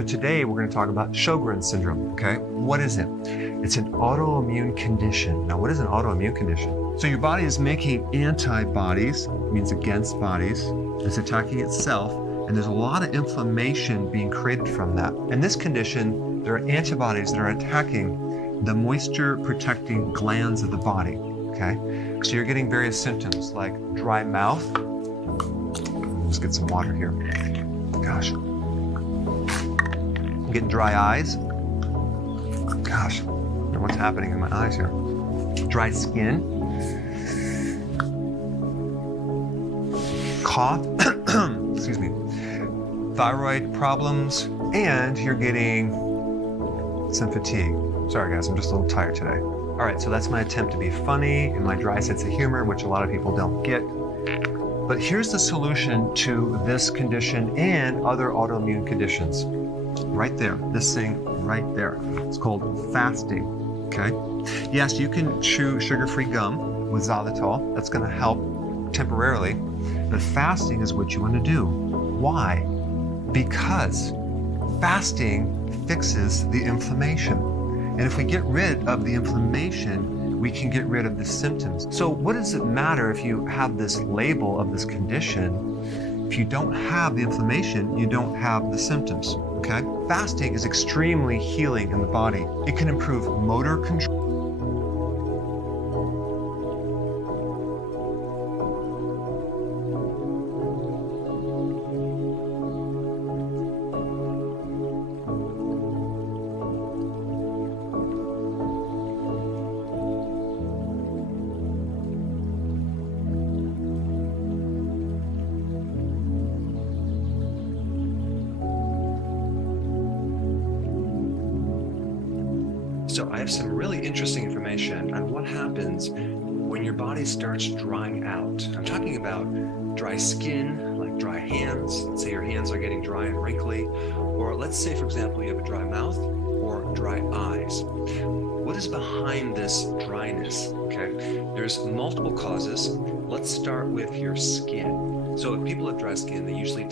So today we're going to talk about Sjogren's syndrome, okay? What is it? It's an autoimmune condition. Now, what is an autoimmune condition? So your body is making antibodies, means against bodies. It's attacking itself, and there's a lot of inflammation being created from that. In this condition, there are antibodies that are attacking the moisture-protecting glands of the body, okay? So you're getting various symptoms like dry mouth. Let's get some water here. Gosh. I'm getting dry eyes. Gosh, I don't know what's happening in my eyes here. Dry skin. Cough. Excuse me. Thyroid problems. And you're getting some fatigue. Sorry guys, I'm just a little tired today. All right, so that's my attempt to be funny and my dry sense of humor, which a lot of people don't get. But here's the solution to this condition and other autoimmune conditions. Right there, this thing right there. It's called fasting, okay? Yes, you can chew sugar-free gum with xylitol. That's gonna help temporarily. But fasting is what you wanna do. Why? Because fasting fixes the inflammation. And if we get rid of the inflammation, we can get rid of the symptoms. So what does it matter if you have this label of this condition? If you don't have the inflammation, you don't have the symptoms, okay? Fasting is extremely healing in the body. It can improve motor control. So I have some really interesting information on what happens when your body starts drying out. I'm talking about dry skin, like dry hands. Let's say your hands are getting dry and wrinkly. Or let's say, for example, you have a dry mouth or dry eyes. What is behind this dryness? Okay, there's multiple causes. Let's start with your skin. So if people have dry skin, they usually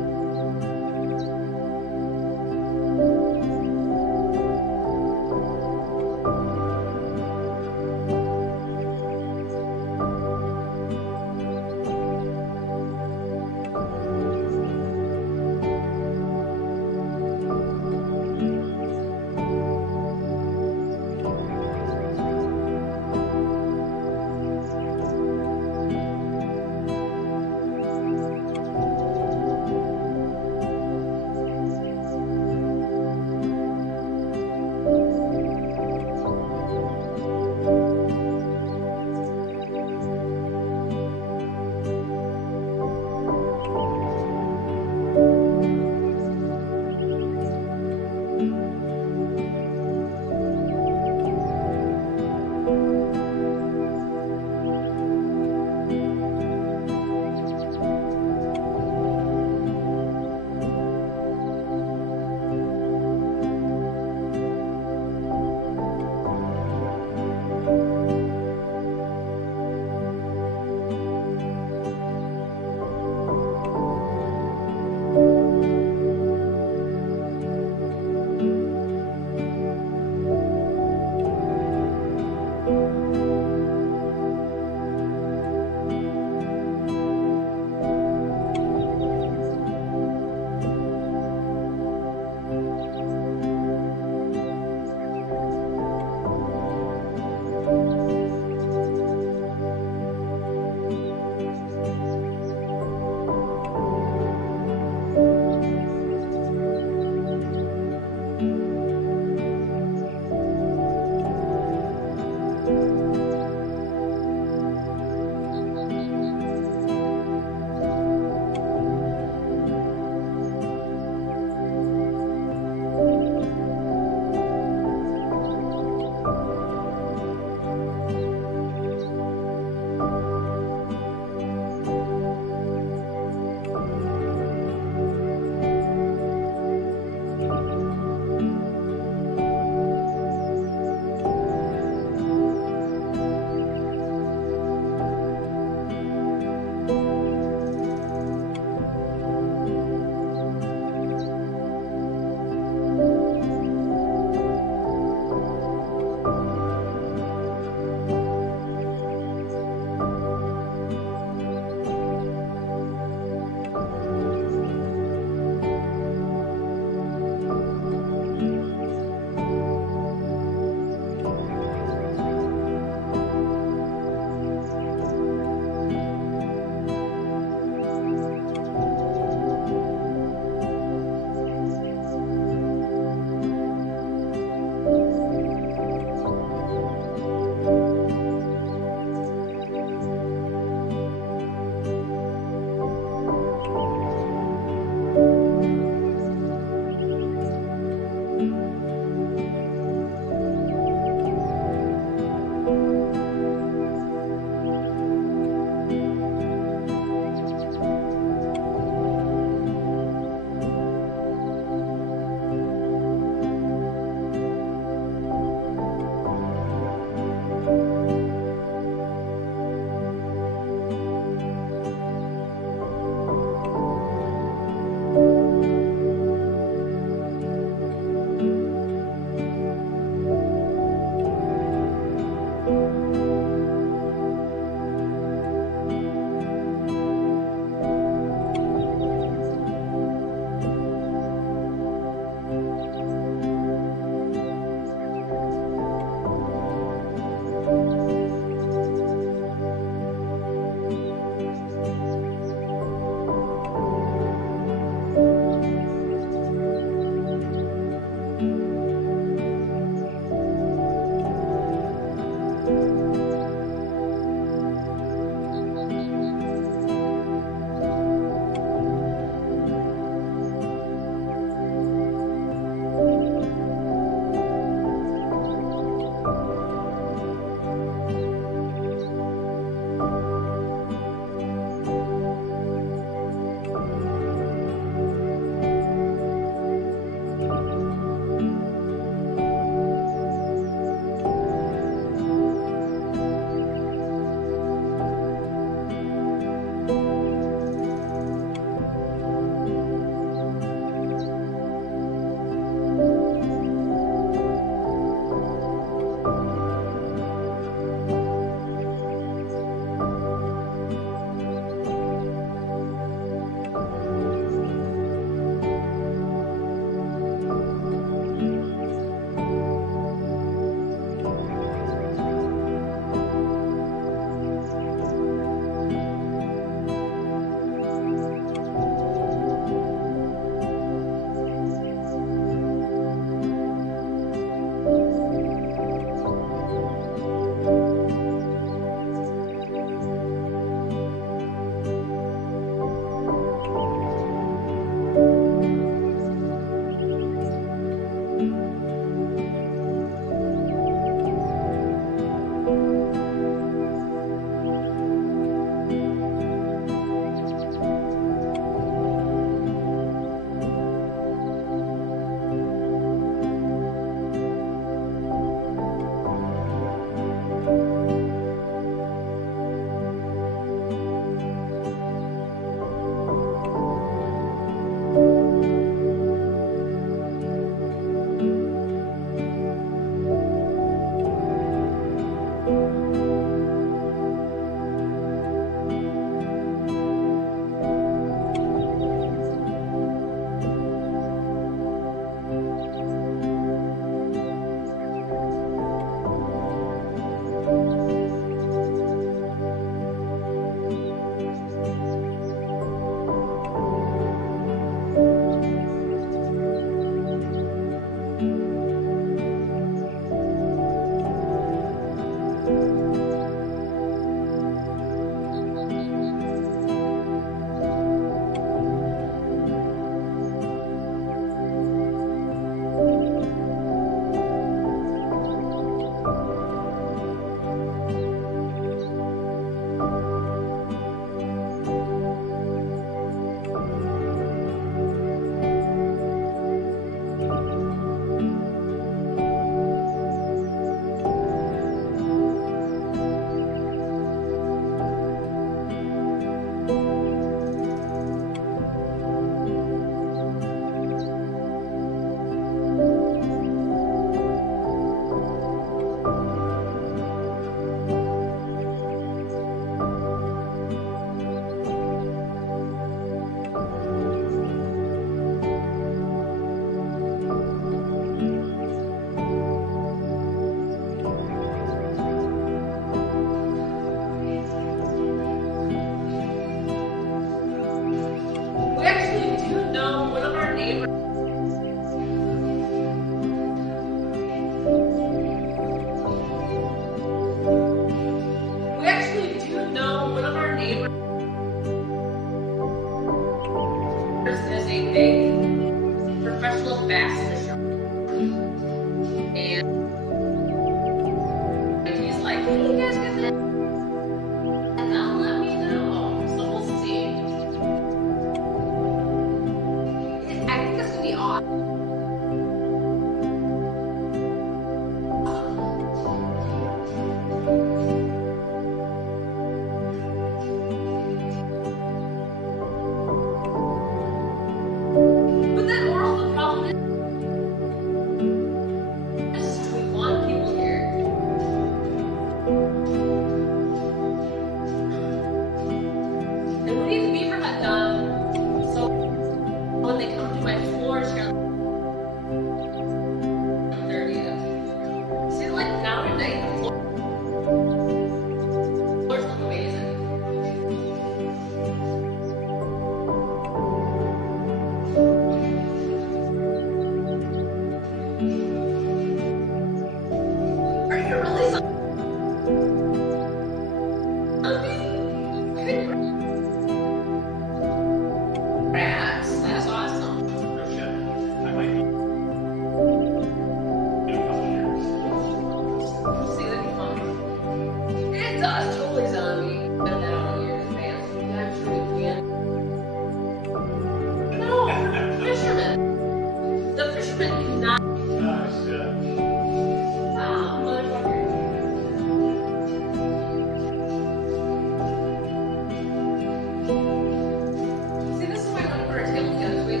See, this is why I want to put our tails together.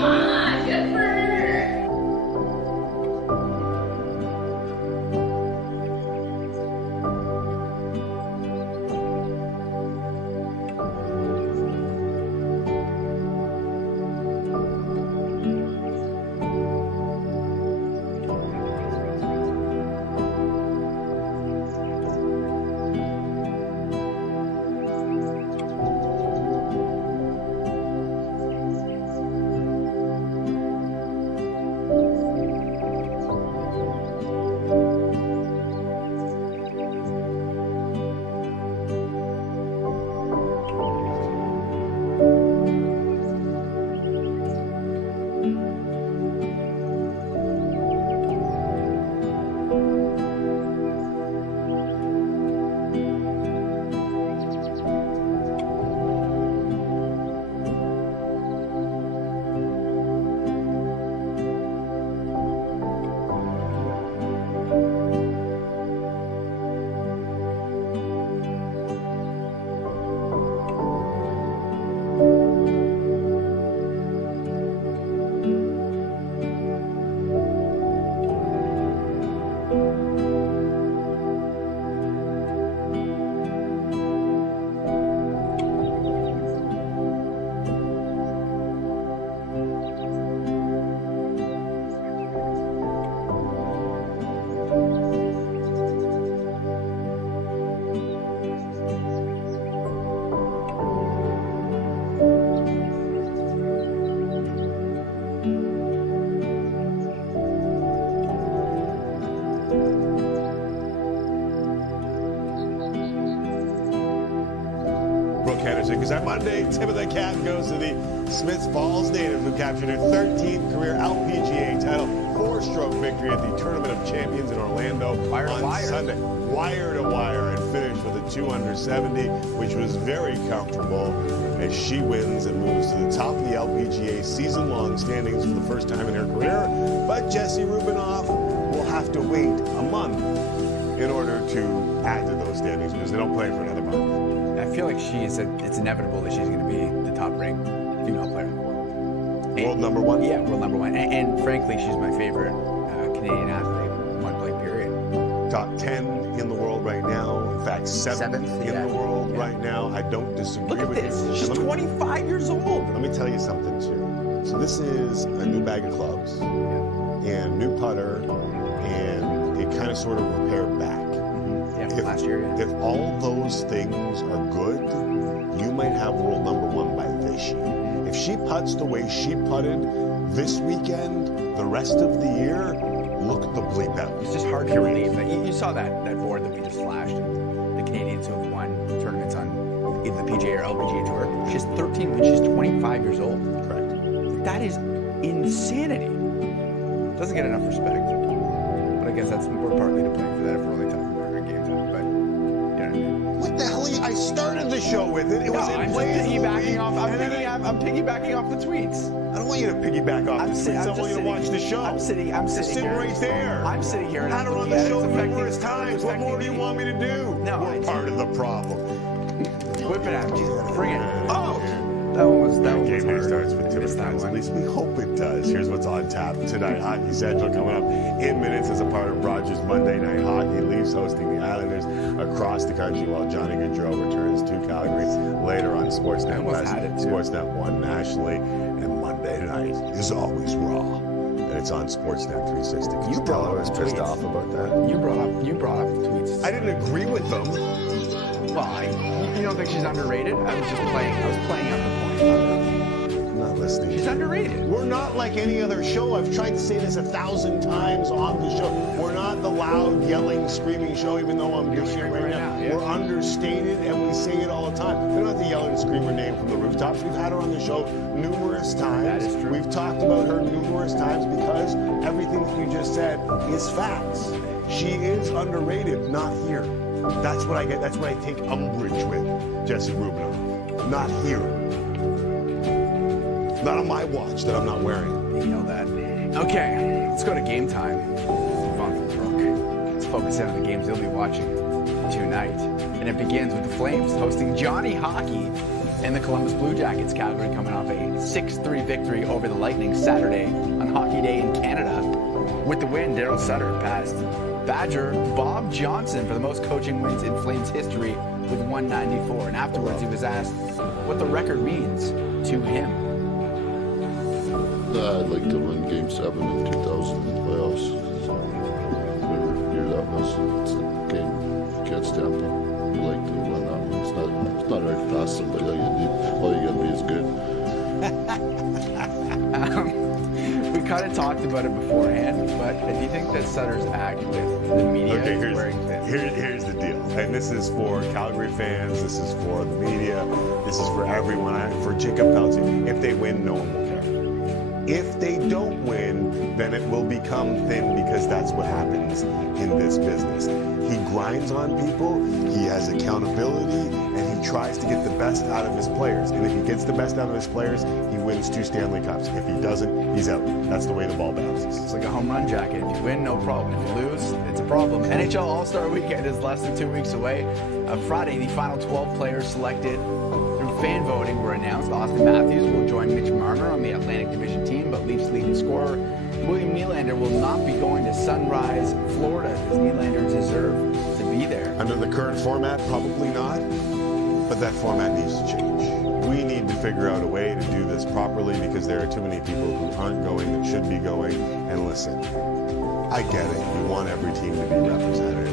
Ah, good for her. Brooke Henderson, because on Monday, tip of the cap goes to the Smiths Falls native who captured her 13th career LPGA title, 4-stroke victory at the Tournament of Champions in Orlando on Sunday. Wire to wire, and finished with a 2 under 70, which was very comfortable as she wins and moves to the top of the LPGA season-long standings for the first time in her career. But Jessie Rubinoff will have to wait a month in order to add to those standings because they don't play for another month. I feel like it's inevitable that she's going to be the top-ranked female player in the world. World number one? Yeah, world number one. And frankly, she's my favorite Canadian athlete, point blank period. Top 10 in the world right now. In fact, seventh in the world right now. I don't disagree Look at with this. you. She's 25 years old. Let me tell you something, too. So this is a new bag of clubs and new putter and a kind of sort of repair back. Yeah, from last year. Yeah. If all those things are good, you might have world number one by this year. If she putts the way she putted this weekend, the rest of the year, look the bleep out. It's just hard to believe that you saw that board that we just flashed. The Canadians who have won tournaments on either the PGA or LPGA Tour. She's 13 when she's 25 years old. Correct. That is insanity. Doesn't get enough respect. But I guess we're partly to blame for that if we're only talking about her game time. But you know what I mean. What the hell? I started the show with it. It was in place. I'm piggybacking off the tweets. I don't want you to piggyback off the tweets. I want you to watch the show. I'm sitting here. right there. I'm sitting here. And Had her on the show numerous times. What more do you want me to do? No, We're part of the problem. Whip it out. Jesus, bring it. Oh! That one was Game day hard. starts with Tim Missed that At one. least we hope it does. Here's what's on tap tonight. Hockey Central coming up in minutes as a part of Rogers Monday Night Hockey. Leafs hosting the Islanders across the country while Johnny Gaudreau returns to Calgary later on Sportsnet almost West, had it, too. Sportsnet 1 nationally, and Monday night is always Raw. And it's on Sportsnet 360. Can you tell I was pissed tweets. off about that? You brought up the tweets. I didn't agree with them. Well, you don't think she's underrated? I was playing up the point. I'm not listening. She's underrated. We're not like any other show. I've tried to say this 1,000 times on the show. We're not the loud, yelling, screaming show, even though I'm doing it right now. yeah. We're understated, and we say it all the time. We don't have to yell and scream her name from the rooftops. We've had her on the show numerous times. That is true. We've talked about her numerous times because everything that you just said is facts. She is underrated, not here. That's what I get. That's what I take umbrage with, Jessie Rubinoff. Not here. Not on my watch that I'm not wearing. You know that. Okay, let's go to game time. Von Brook. Let's focus in on the games they'll be watching tonight. And it begins with the Flames hosting Johnny Hockey and the Columbus Blue Jackets. Calgary coming off a 6-3 victory over the Lightning Saturday on Hockey Day in Canada. With the win, Daryl Sutter passed Badger Bob Johnson for the most coaching wins in Flames history with 194. And afterwards, he was asked what the record means to him. I'd like to win Game 7 in 2000 in the playoffs. Whatever year that was, it's a game against Tampa. I'd like to win that one. It's not hard to pass somebody. All you gotta be is good. We kind of talked about it beforehand, but do you think that Sutter's act with the media Okay, is wearing thin? here's the deal. And this is for Calgary fans. This is for the media. This is for everyone. For Jacob Pelletier. If they win, no one will care. If they don't win, then it will become thin because that's what happens in this business. He grinds on people, he has accountability, and he tries to get the best out of his players. And if he gets the best out of his players, he wins 2 Stanley Cups. If he doesn't, he's out. That's the way the ball bounces. It's like a home run jacket. If you win, no problem. If you lose, it's a problem. NHL All-Star Weekend is less than 2 weeks away. Friday, the final 12 players selected through fan voting were announced. Austin Matthews will join Mitch Marner on the Atlantic Division team, but Leafs leading scorer William Nylander will not be going to Sunrise, Florida, as Nylander deserve to be there. Under the current format, probably not, but that format needs to change. We need to figure out a way to do this properly because there are too many people who aren't going that should be going. And listen, I get it. You want every team to be represented.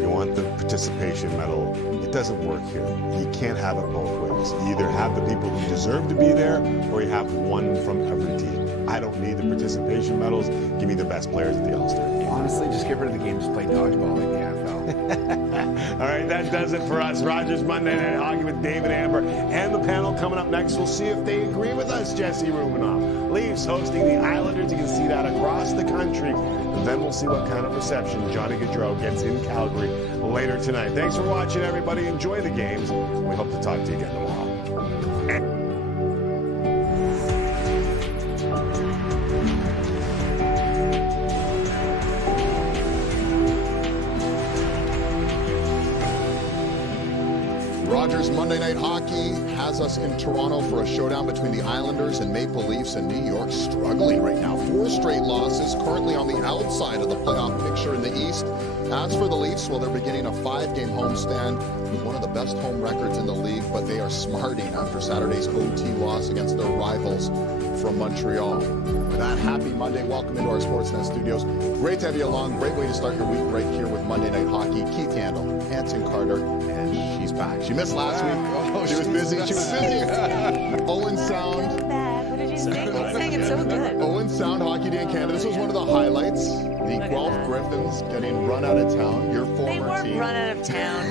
You want the participation medal. It doesn't work here. You can't have it both ways. You either have the people who deserve to be there or you have one from every team. I don't need the participation medals. Give me the best players at the All-Star game. Honestly, just get rid of the game. Just play dodgeball like the NFL. All right, that does it for us. Rogers Monday Night Hockey with David Amber and the panel coming up next. We'll see if they agree with us, Jesse Rubinoff. Leafs hosting the Islanders. You can see that across the country. And then we'll see what kind of reception Johnny Gaudreau gets in Calgary later tonight. Thanks for watching, everybody. Enjoy the games. We hope to talk to you again tomorrow. Rogers Monday Night Hockey has us in Toronto for a showdown between the Islanders and Maple Leafs, and New York struggling right now. 4 straight losses, currently on the outside of the playoff picture in the East. As for the Leafs, well, they're beginning a 5-game homestand with one of the best home records in the league, but they are smarting after Saturday's OT loss against their rivals from Montreal. With that, happy Monday. Welcome into our Sportsnet studios. Great to have you along. Great way to start your week right here with Monday Night Hockey. Keith Handel, Hanson Carter, and she's back. She missed last week. She was busy. Owen Sound. What did you say? You sang it so good. Owen Sound Hockey Day in Canada. This was one of the highlights. The Guelph Griffins getting run out of town. Your former They weren't team. run out of town.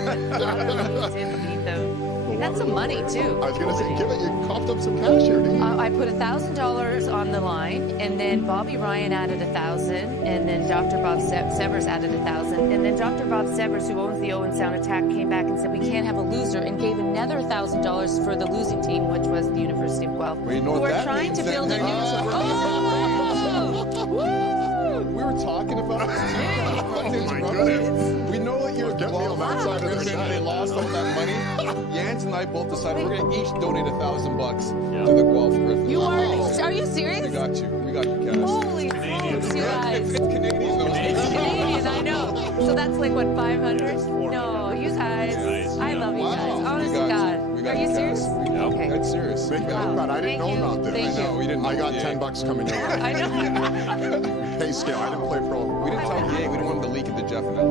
Didn't beat them. They got some money too. I was going to say, give it. You coughed up some cash here, didn't you? I put $1,000 on the line, and then Bobby Ryan added 1,000, and then Dr. Bob Severs added 1,000, and then Dr. Bob Severs, who owns the Owen Sound Attack, came back and said we can't have a loser, and gave another $1,000 for the losing team, which was the University of Guelph. Well, you know who what are that trying means to build a then. new. We were talking about Oh, my goodness. We know that you're Get me on that side of the Griffin, side. they lost all that money. Yance and I both decided we're going to each donate $1,000 to the Guelph Griffins. You are you We serious? got you. We got you, Cass. Holy smokes, you guys. It's Canadian, though. It's Canadian, I know. So that's like what, 500? No, you guys. I love you guys. Honest to God. We got Are you serious? Okay. That's serious. Big Wow. I didn't Thank know you. about this. Thank I know, we didn't know I got the $10 coming your way. I know. Pay scale. I didn't play pro. We didn't tell Jay. We didn't want him to leak it to Jeff and I.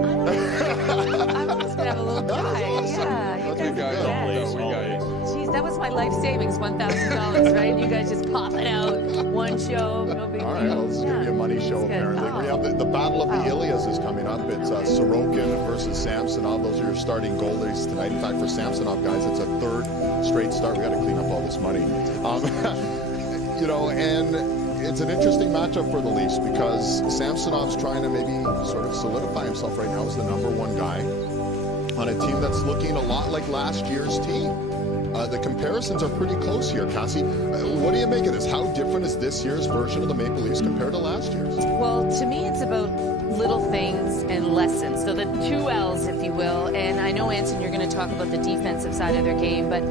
I'm just gonna have a little cry. Yeah, you That's what guys we got. are No, good. we got you. Jeez, that was my life savings, $1,000, right? You guys just pop it out. One show, no big deal. All right, well, this is going to be a money show, It's good. apparently. Oh. We have the Battle of the Oh. Ilias is coming up. It's Sorokin versus Samsonov. Those are your starting goalies tonight. In fact, for Samsonov, guys, it's a 3rd straight start. We got to clean up all this money. You know, and it's an interesting matchup for the Leafs because Samsonov's trying to maybe sort of solidify himself right now as the #1 guy on a team that's looking a lot like last year's team. The comparisons are pretty close here, Cassie. What do you make of this? How different is this year's version of the Maple Leafs compared to last year's? Well, to me, it's about little things and lessons. So the 2 L's, if you will. And I know, Anson, you're going to talk about the defensive side of their game. But,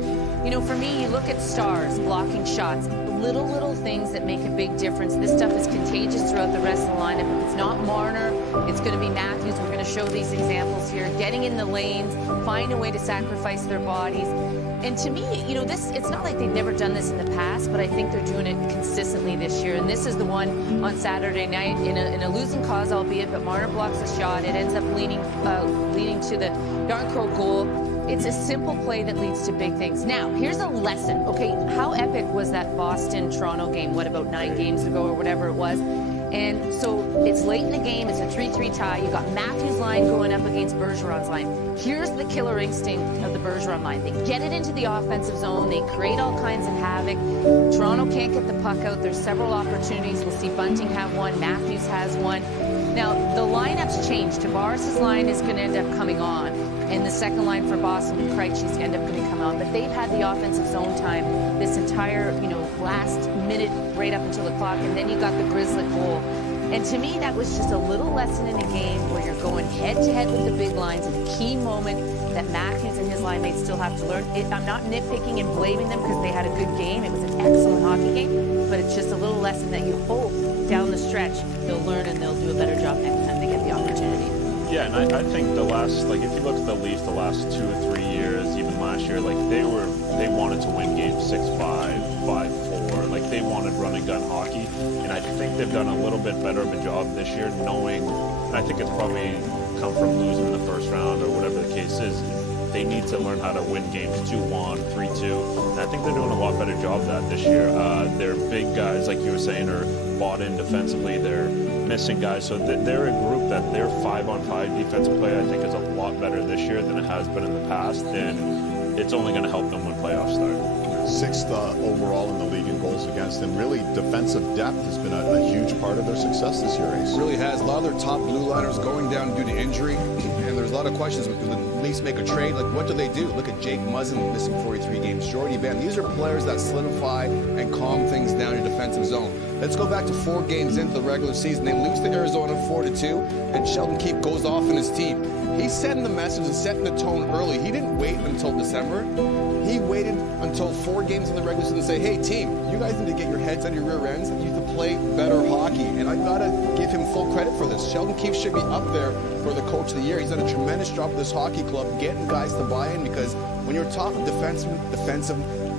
you know, for me, you look at stars, blocking shots, little things that make a big difference. This stuff is contagious throughout the rest of the lineup. If it's not Marner, it's going to be Matthews. We're going to show these examples here. Getting in the lanes, find a way to sacrifice their bodies. And to me, you know, it's not like they've never done this in the past, but I think they're doing it consistently this year. And this is the one on Saturday night in a losing cause, albeit, but Marner blocks a shot. It ends up leading to the Yarncrow goal. It's a simple play that leads to big things. Now, here's a lesson. Okay, how epic was that Boston-Toronto game? What, about 9 games ago or whatever it was? And so it's late in the game. It's a 3-3 tie. You got Matthews' line going up against Bergeron's line. Here's the killer instinct of the Bergeron line. They get it into the offensive zone. They create all kinds of havoc. Toronto can't get the puck out. There's several opportunities. We'll see Bunting have one. Matthews has one. Now, the lineups change. Tavares' line is going to end up coming on. And the second line for Boston, Krejci's end up going to come on. But they've had the offensive zone time this entire, last minute right up until the clock. And then you got the Grizzly goal. And to me, that was just a little lesson in a game where you're going head-to-head with the big lines in a key moment that Matthews and his line mates still have to learn. I'm not nitpicking and blaming them because they had a good game. It was an excellent hockey game. But it's just a little lesson that you hope down the stretch they'll learn and they'll do a better job next time they get the opportunity. Yeah, and I think the last, if you look at the Leafs the last 2 or 3 years, even last year, they wanted to win games 6-5, 5-4, they wanted run and gun hockey, and I think they've done a little bit better of a job this year, knowing, and I think it's probably come from losing in the first round or whatever the case is. They need to learn how to win games 2-1, 3-2, and I think they're doing a lot better job of that this year. Their big guys, like you were saying, are bought in defensively. They're missing guys, so they're a group that their 5-on-5 defensive play, I think, is a lot better this year than it has been in the past, and it's only going to help them when playoffs start. 6th overall in the league in goals against, and really defensive depth has been a huge part of their success this year, Ace. It really has. A lot of their top blue liners going down due to injury, and there's a lot of questions. If the Leafs make a trade, what do they do? Look at Jake Muzzin missing 43 games. Jordy Ben. These are players that solidify and calm things down in defensive zone. Let's go back to 4 games into the regular season. They lose to Arizona 4-2, and Sheldon Keefe goes off in his team. He's setting the message and setting the tone early. He didn't wait until December. He waited until 4 games in the regular season to say, hey, team, you guys need to get your heads out of your rear ends. You have to play better hockey. And I got to give him full credit for this. Sheldon Keefe should be up there for the coach of the year. He's done a tremendous job with this hockey club, getting guys to buy in, because when your top defensemen,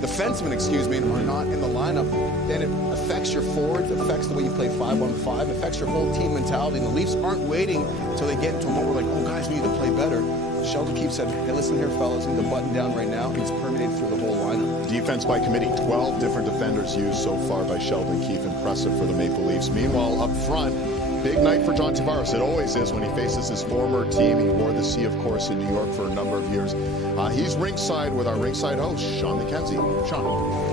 are not in the lineup, then it affects your forwards, it affects the way you play 5-on-5, affects your whole team mentality. And the Leafs aren't waiting until they get into a moment where oh, guys, we need to play better. Sheldon Keefe said, hey, listen here, fellas, we need to button down right now. It's permeated through the whole lineup. Defense by committee, 12 different defenders used so far by Sheldon Keefe. Impressive for the Maple Leafs. Meanwhile, up front, big night for John Tavares. It always is when he faces his former team. He wore the C, of course, in New York for a number of years. He's ringside with our ringside host, Sean McKenzie. Sean.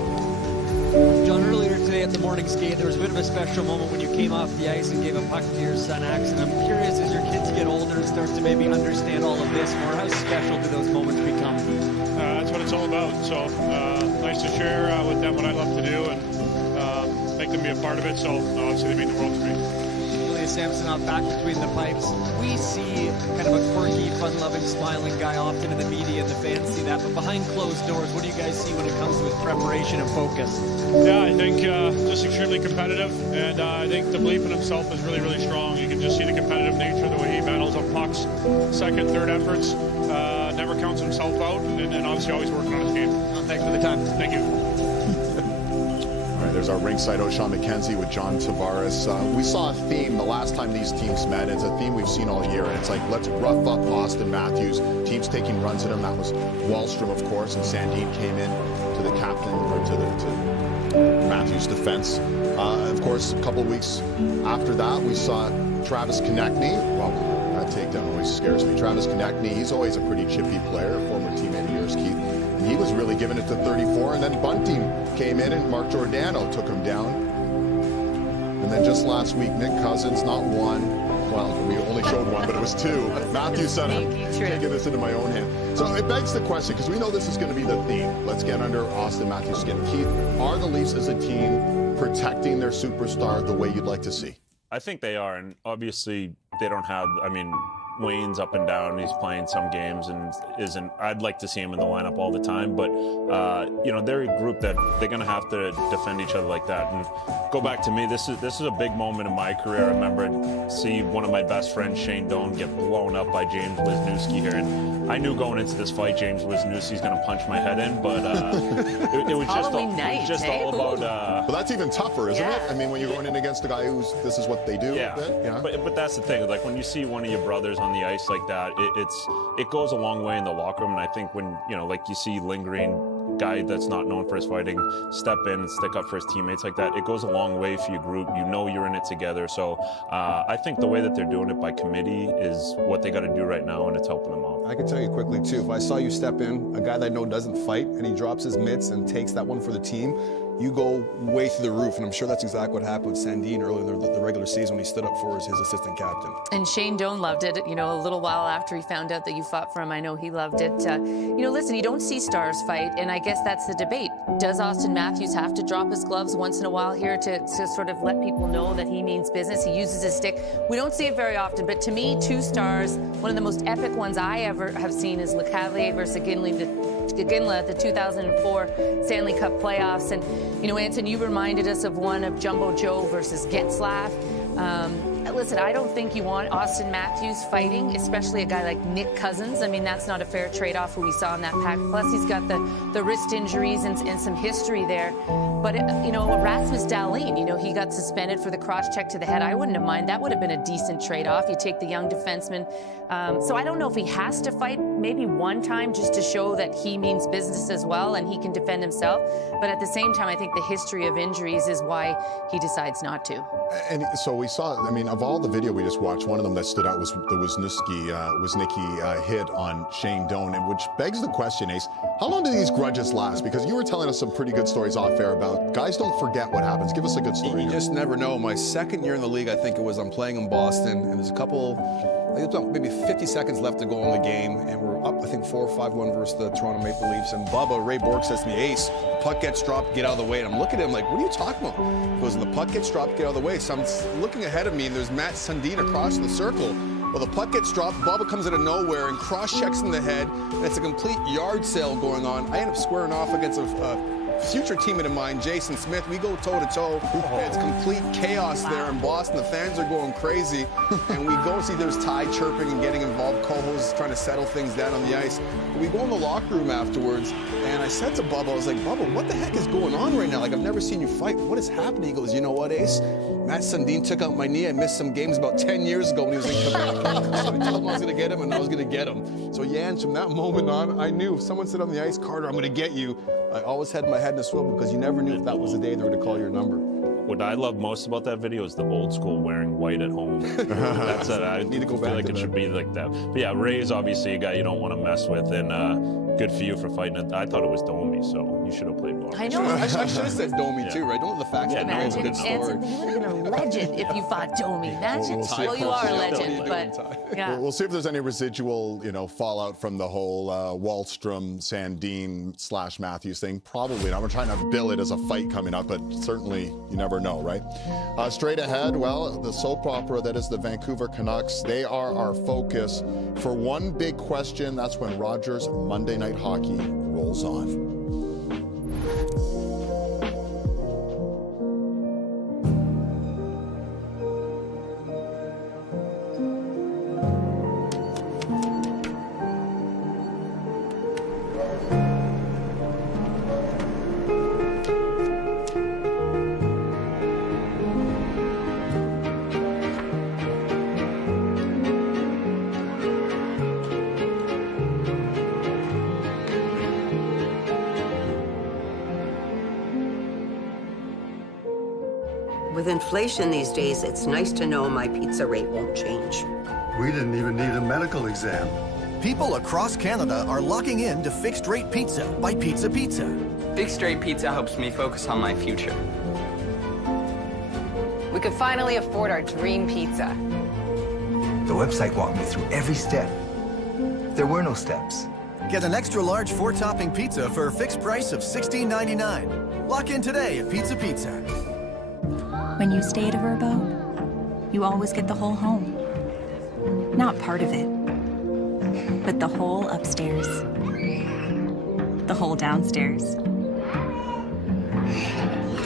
John, earlier today at the morning skate, there was a bit of a special moment when you came off the ice and gave a puck to your son, Axe. And I'm curious, as your kids get older and start to maybe understand all of this more, how special do those moments become? That's what it's all about. So nice to share with them what I love to do and make them be a part of it. So obviously they mean the world to me. Samson out back between the pipes. We see kind of a quirky, fun-loving, smiling guy often in the media, and the fans see that. But behind closed doors, what do you guys see when it comes to his preparation and focus? Yeah, I think just extremely competitive, and I think the belief in himself is really, really strong. You can just see the competitive nature, the way he battles up pucks, second, third efforts, never counts himself out, and obviously always working on his game. Thanks for the time. Thank you. There's our ringside host, Sean McKenzie, with John Tavares. We saw a theme the last time these teams met. It's a theme we've seen all year, and it's let's rough up Austin Matthews. Teams taking runs at him. That was Wallstrom, of course, and Sandin came in to the captain, or to Matthews' defense. Of course, a couple of weeks after that, we saw Travis Konecny. Well, that takedown always scares me. Travis Konecny, he's always a pretty chippy player, a former teammate of yours, Keith. He was really giving it to 34, and then Bunting came in and Mark Giordano took him down. And then just last week, Nick Cousins, not one. Well, we only showed one, but it was 2. Matthews said, I'm taking this into my own hand. So it begs the question, because we know this is going to be the theme. Let's get under Austin Matthews' skin. Keith, are the Leafs as a team protecting their superstar the way you'd like to see? I think they are, and obviously they don't have, I mean, Wayne's up and down. He's playing some games and isn't. I'd like to see him in the lineup all the time, but you know, they're a group that they're going to have to defend each other like that. And go back to me. This is a big moment in my career. I remember see one of my best friends, Shane Doan, get blown up by James Wisniewski here, and I knew going into this fight, James Wisniewski's going to punch my head in, but it was just all about. Well, that's even tougher, isn't Yeah. it? I mean, when you're going in against a guy who's this is what they do. Yeah, but that's the thing. Like when you see one of your brothers on the ice like that, it goes a long way in the locker room. And I think when like you see lingering guy that's not known for his fighting step in and stick up for his teammates like that, it goes a long way for your group. You know you're in it together. So I think the way that they're doing it by committee is what they got to do right now, and it's helping them out. I can tell you quickly too, if I saw you step in, a guy that I know doesn't fight, and he drops his mitts and takes that one for the team, you go way through the roof. And I'm sure that's exactly what happened with Sandin earlier in the regular season when he stood up for his assistant captain. And Shane Doan loved it, you know, a little while after he found out that you fought for him. I know he loved it. You know, listen, you don't see stars fight, and I guess that's the debate. Does Austin Matthews have to drop his gloves once in a while here to sort of let people know that he means business? He uses his stick. We don't see it very often, but to me, two stars, one of the most epic ones I ever have seen is LeCavalier versus Ginla at the 2004 Stanley Cup playoffs. And, you know, Anson, you reminded us of one of Jumbo Joe versus Getzlaf. Listen, I don't think you want Austin Matthews fighting, especially a guy like Nick Cousins. I mean, that's not a fair trade-off who we saw in that pack. Plus, he's got the wrist injuries and some history there. But, you know, Rasmus Dahlin, you know, he got suspended for the cross-check to the head. I wouldn't have minded. That would have been a decent trade-off. You take the young defenseman. So I don't know if he has to fight maybe one time just to show that he means business as well and he can defend himself. But at the same time, I think the history of injuries is why he decides not to. And so we saw, I mean, of all the video we just watched, one of them that stood out was the Wisniewski hit on Shane Doan, and which begs the question, Ace, how long do these grudges last? Because you were telling us some pretty good stories off air about guys don't forget what happens. Give us a good story. You just never know. My second year in the league, I think it was, I'm playing in Boston, and there's a couple, I think it's about maybe 50 seconds left to go in the game, and we're up, I think, 4-5-1 versus the Toronto Maple Leafs, and Bubba, Ray Bork says to me, Ace, puck gets dropped, get out of the way. And I'm looking at him like, what are you talking about? He goes, the puck gets dropped, get out of the way. So I'm looking ahead of me, and there's Matt Sundin across the circle. Well, the puck gets dropped, Bubba comes out of nowhere and cross-checks in the head, and it's a complete yard sale going on. I end up squaring off against a future teammate of mine, Jason Smith. We go toe-to-toe. It's complete chaos there in Boston. The fans are going crazy. And we go see there's Ty chirping and getting involved. Co-hosts trying to settle things down on the ice. But we go in the locker room afterwards, and I said to Bubba, I was like, Bubba, what the heck is going on right now? Like, I've never seen you fight. What is happening? He goes, you know what, Ace? Matt Sundin took out my knee. I missed some games about 10 years ago when he was in Quebec. So I told him I was going to get him, and I was going to get him. So, yeah, and from that moment on, I knew if someone said on the ice, Carter, I'm going to get you. I always had my head in a swivel because you never knew if that was the day they were to call your number. What I love most about that video is the old school wearing white at home. That's it. I need to go feel back like to it that. should be like that. But yeah, Ray is obviously a guy you don't want to mess with, and good for you for fighting it. I thought it was Domi, so you should have played ball. I know. I should have said Domi too, right? Don't let the facts Yeah, get me. It's a Imagine, good story. Anson, you would have been a legend if you fought Domi. Imagine. Well, you are a legend, but yeah. We'll see if there's any residual, fallout from the whole Wallstrom, Sandin / Matthews thing. Probably not. We're trying to bill it as a fight coming up, but certainly you never know, right? Straight ahead, well, the soap opera that is the Vancouver Canucks, they are our focus for one big question. That's when Rogers Monday Night Hockey rolls on. With inflation these days, it's nice to know my pizza rate won't change. We didn't even need a medical exam. People across Canada are locking in to Fixed Rate Pizza by Pizza Pizza. Fixed Rate Pizza helps me focus on my future. We could finally afford our dream pizza. The website walked me through every step. There were no steps. Get an extra large 4-topping pizza for a fixed price of $16.99. Lock in today at Pizza Pizza. When you stay at a Vrbo, you always get the whole home. Not part of it, but the whole upstairs, the whole downstairs,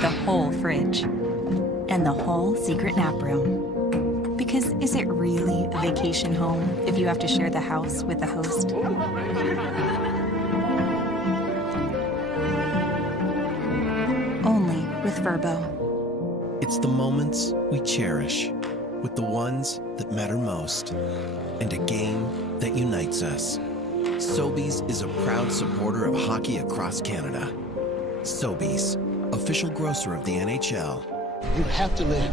the whole fridge, and the whole secret nap room. Because is it really a vacation home if you have to share the house with the host? Only with Vrbo. It's the moments we cherish with the ones that matter most, and a game that unites us. Sobeys is a proud supporter of hockey across Canada. Sobeys, official grocer of the NHL. You have to live.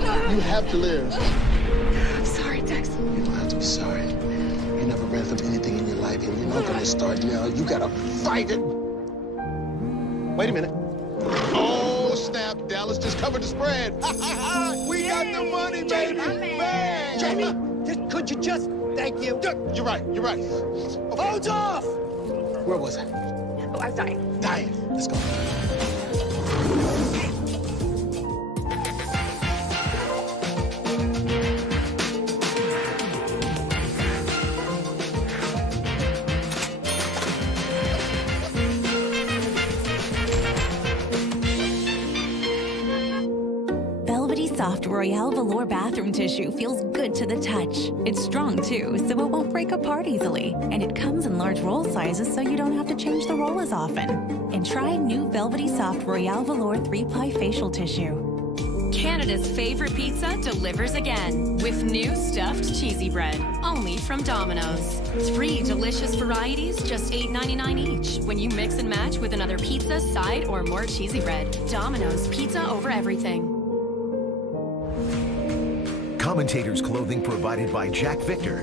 You have to live. I'm sorry, Dex. You don't have to be sorry. You never ran from anything in your life, and you're not gonna start now. You gotta fight it. Wait a minute. Oh, snap. Dallas just covered the spread. We got the money, baby. Man. Jamie, could you just... Thank you. You're right. You're right. Okay. Hold off! Where was I? Oh, I was dying. Dying. Let's go. Soft Royale Velour bathroom tissue feels good to the touch. It's strong too, so it won't break apart easily. And it comes in large roll sizes, so you don't have to change the roll as often. And try new Velvety Soft Royale Velour 3-ply facial tissue. Canada's favorite pizza delivers again with new stuffed cheesy bread, only from Domino's. 3 delicious varieties, just $8.99 each when you mix and match with another pizza, side, or more cheesy bread. Domino's, pizza over everything. Commentators' clothing provided by Jack Victor.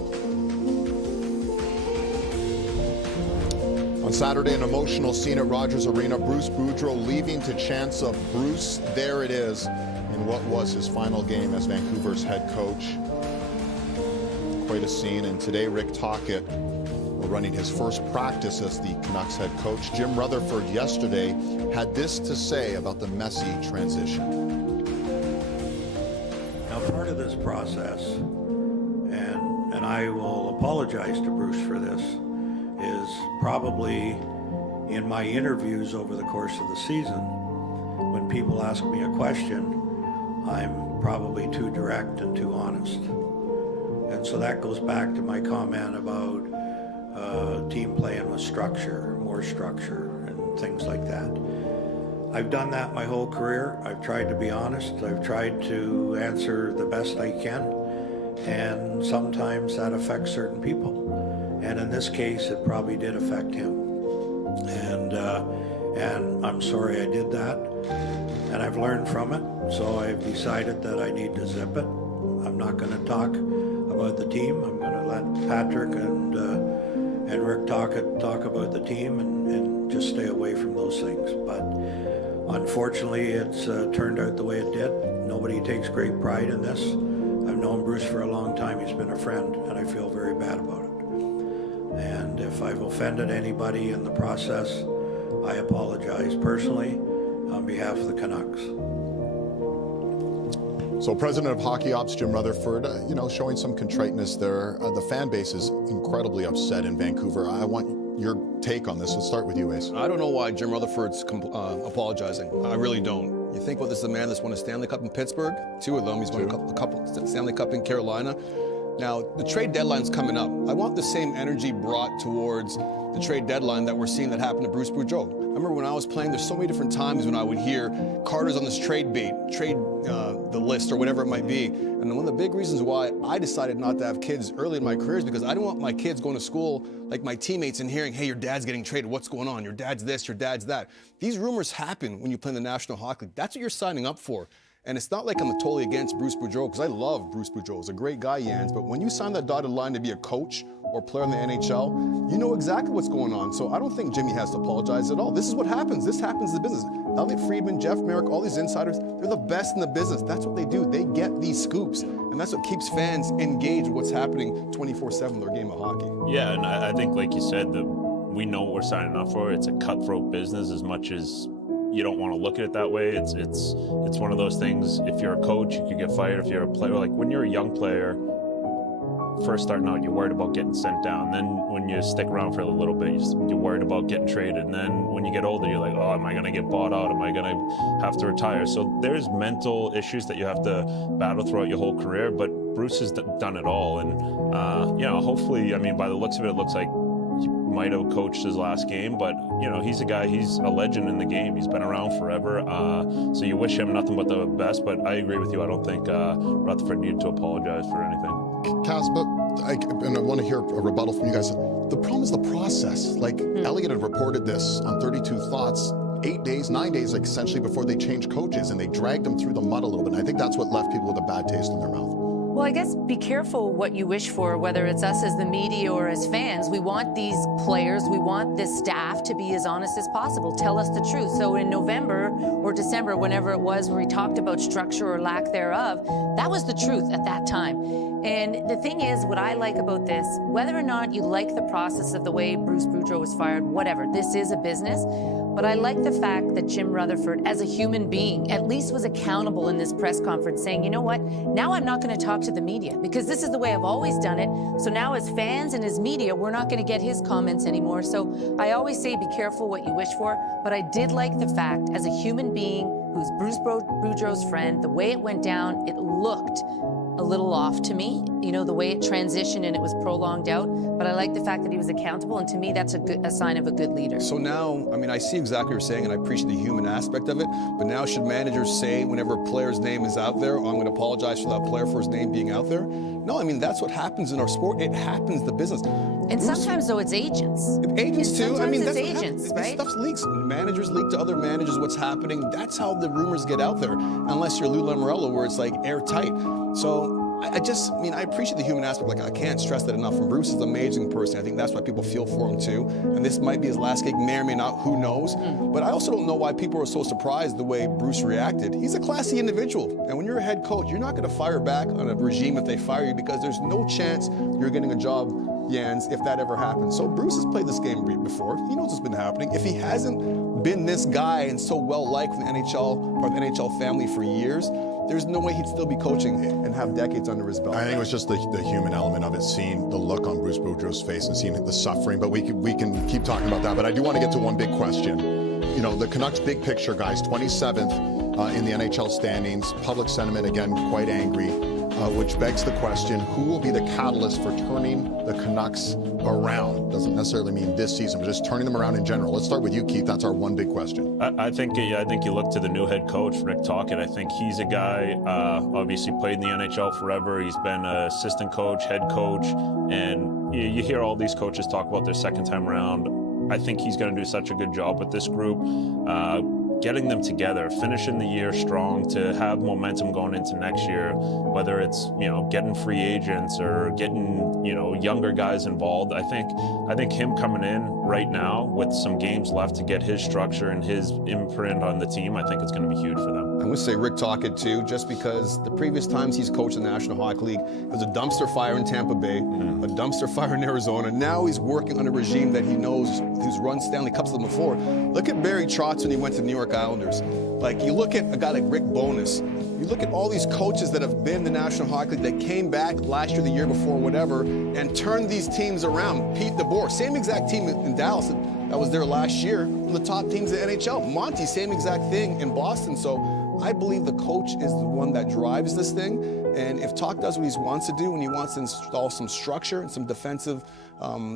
On Saturday, an emotional scene at Rogers Arena. Bruce Boudreau leaving to chants of Bruce. There it is in what was his final game as Vancouver's head coach. Quite a scene. And today, Rick Tocchet running his first practice as the Canucks head coach. Jim Rutherford yesterday had this to say about the messy transition. Now, part of this process, and I will apologize to Bruce for this, is probably in my interviews over the course of the season, when people ask me a question, I'm probably too direct and too honest. And so that goes back to my comment about team playing with structure, more structure, and things like that. I've done that my whole career. I've tried to be honest. I've tried to answer the best I can. And sometimes that affects certain people. And in this case, it probably did affect him. And I'm sorry I did that. And I've learned from it. So I've decided that I need to zip it. I'm not going to talk about the team. I'm going to let Patrick and Rick talk about the team and just stay away from those things. But unfortunately, it's turned out the way it did. Nobody takes great pride in this. I've known Bruce for a long time. He's been a friend, and I feel very bad about it. And if I've offended anybody in the process, I apologize personally on behalf of the Canucks. So President of Hockey Ops Jim Rutherford, showing some contriteness there. The fan base is incredibly upset in Vancouver. I want your take on this. Let's start with you, Ace. I don't know why Jim Rutherford's apologizing. I really don't. You think about this, the man that's won a Stanley Cup in Pittsburgh, 2 of them. He's won a couple Stanley Cup in Carolina. Now, the trade deadline's coming up. I want the same energy brought towards the trade deadline that we're seeing that happen to Bruce Boudreau. I remember when I was playing, there's so many different times when I would hear Carter's on this trade bait, the list or whatever it might be. And one of the big reasons why I decided not to have kids early in my career is because I didn't want my kids going to school like my teammates and hearing, hey, your dad's getting traded, what's going on? Your dad's this, your dad's that. These rumors happen when you play in the National Hockey League. That's what you're signing up for. And it's not like I'm totally against Bruce Boudreau, because I love Bruce Boudreau. He's a great guy, Jans. But when you sign that dotted line to be a coach or player in the NHL, you know exactly what's going on. So I don't think Jimmy has to apologize at all. This is what happens. This happens in the business. Elliot Friedman, Jeff Merrick, all these insiders, they're the best in the business. That's what they do. They get these scoops. And that's what keeps fans engaged with what's happening 24/7 in their game of hockey. Yeah, and I think, like you said, we know what we're signing up for. It's a cutthroat business as much as you don't want to look at it that way. It's one of those things. If you're a coach, you could get fired. If you're a player, like when you're a young player, first starting out, you're worried about getting sent down. Then when you stick around for a little bit, you're worried about getting traded. And then when you get older, you're like, oh, am I going to get bought out? Am I going to have to retire? So there's mental issues that you have to battle throughout your whole career. But Bruce has done it all. And, hopefully, I mean, by the looks of it, it looks like he might have coached his last game. But, he's a legend in the game. He's been around forever. So you wish him nothing but the best. But I agree with you. I don't think Rutherford needed to apologize for anything. Cass, and I want to hear a rebuttal from you guys. The problem is the process. Like, Elliot had reported this on 32 Thoughts 9 days, like, essentially before they changed coaches, and they dragged them through the mud a little bit. And I think that's what left people with a bad taste in their mouth. Well, I guess be careful what you wish for, whether it's us as the media or as fans. We want these players, we want this staff to be as honest as possible. Tell us the truth. So in November or December, whenever it was, where we talked about structure or lack thereof, that was the truth at that time. And the thing is, what I like about this, whether or not you like the process of the way Bruce Boudreau was fired, whatever, this is a business. But I like the fact that Jim Rutherford, as a human being, at least was accountable in this press conference, saying, you know what, now I'm not going to talk to the media because this is the way I've always done it. So now as fans and as media, we're not going to get his comments anymore. So I always say be careful what you wish for. But I did like the fact, as a human being who's Bruce Boudreau's friend, the way it went down, it looked a little off to me, the way it transitioned and it was prolonged out. But I like the fact that he was accountable, and to me, that's a sign of a good leader. So now, I mean, I see exactly what you're saying, and I appreciate the human aspect of it. But now, should managers say whenever a player's name is out there, oh, I'm going to apologize for that player for his name being out there? No, I mean, that's what happens in our sport. It happens, the business. And sometimes, though, it's agents. Agents, too. I mean, it's that's agents, what right? Stuff leaks. Managers leak to other managers what's happening. That's how the rumors get out there, unless you're Lou Lamoriello, where it's like airtight. So I appreciate the human aspect. Like, I can't stress that enough. And Bruce is an amazing person. I think that's why people feel for him, too. And this might be his last gig, may or may not, who knows. But I also don't know why people are so surprised the way Bruce reacted. He's a classy individual. And when you're a head coach, you're not going to fire back on a regime if they fire you, because there's no chance you're getting a job, Jens, if that ever happens. So Bruce has played this game before. He knows what's been happening. If he hasn't been this guy and so well-liked in the NHL, part of the NHL family for years, there's no way he'd still be coaching and have decades under his belt. I think it was just the human element of it, seeing the look on Bruce Boudreau's face and seeing the suffering. But we can keep talking about that. But I do want to get to one big question. The Canucks big picture, guys, 27th in the NHL standings. Public sentiment, again, quite angry, which begs the question, who will be the catalyst for turning the Canucks around? Doesn't necessarily mean this season, but just turning them around in general. Let's start with you, Keith. That's our one big question. I think you look to the new head coach, Rick Tocchet. I think he's a guy, obviously played in the NHL forever. He's been an assistant coach, head coach, and you hear all these coaches talk about their second time around. I think he's going to do such a good job with this group. Getting them together, finishing the year strong, to have momentum going into next year, whether it's, getting free agents or getting, younger guys involved. I think him coming in right now with some games left to get his structure and his imprint on the team, I think it's going to be huge for them. I'm going to say Rick Tocchet, too, just because the previous times he's coached the National Hockey League, it was a dumpster fire in Tampa Bay, a dumpster fire in Arizona. Now he's working under a regime that he knows, who's run Stanley Cups with him before. Look at Barry Trotz when he went to the New York Islanders. Like, you look at a guy like Rick Bowness, you look at all these coaches that have been in the National Hockey League that came back last year, the year before, whatever, and turned these teams around. Pete DeBoer, same exact team in Dallas that was there last year, one of the top teams in the NHL. Monty, same exact thing in Boston. So I believe the coach is the one that drives this thing. And if Toc does what he wants to do, and he wants to install some structure and some defensive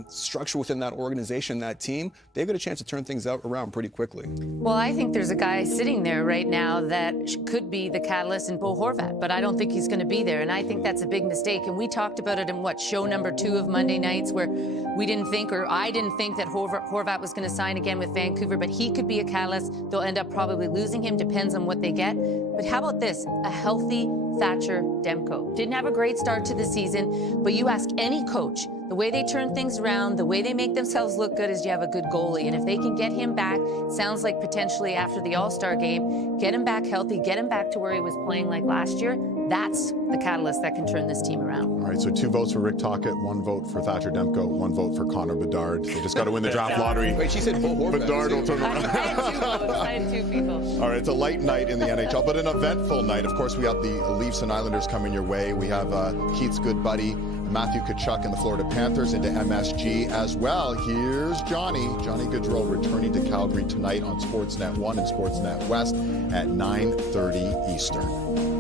structure within that organization, that team, they've got a chance to turn things around pretty quickly. Well, I think there's a guy sitting there right now that could be the catalyst in Bo Horvat, but I don't think he's going to be there, and I think that's a big mistake. And we talked about it in show number 2 of Monday nights, where we didn't think, or I didn't think, that Horvat was going to sign again with Vancouver, but he could be a catalyst. They'll end up probably losing him, depends on what they get. But how about this? A healthy Thatcher Demko. Didn't have a great start to the season, but you ask any coach, the way they turn things around, the way they make themselves look good, is you have a good goalie. And if they can get him back, sounds like potentially after the All-Star game, get him back healthy, get him back to where he was playing like last year, that's the catalyst that can turn this team around. All right, so 2 votes for Rick Tocchet, 1 vote for Thatcher Demko, 1 vote for Connor Bedard. They just got to win the draft lottery. Wait, she said Bo Horvat. Bedard will turn around. I had 2 votes. I had 2 people. All right, it's a light night in the NHL, but an eventful night. Of course, we have the Leafs and Islanders coming your way. We have Keith's good buddy, Matthew Tkachuk and the Florida Panthers into MSG as well. Here's Johnny Gaudreau returning to Calgary tonight on Sportsnet 1 and Sportsnet West at 9:30 Eastern.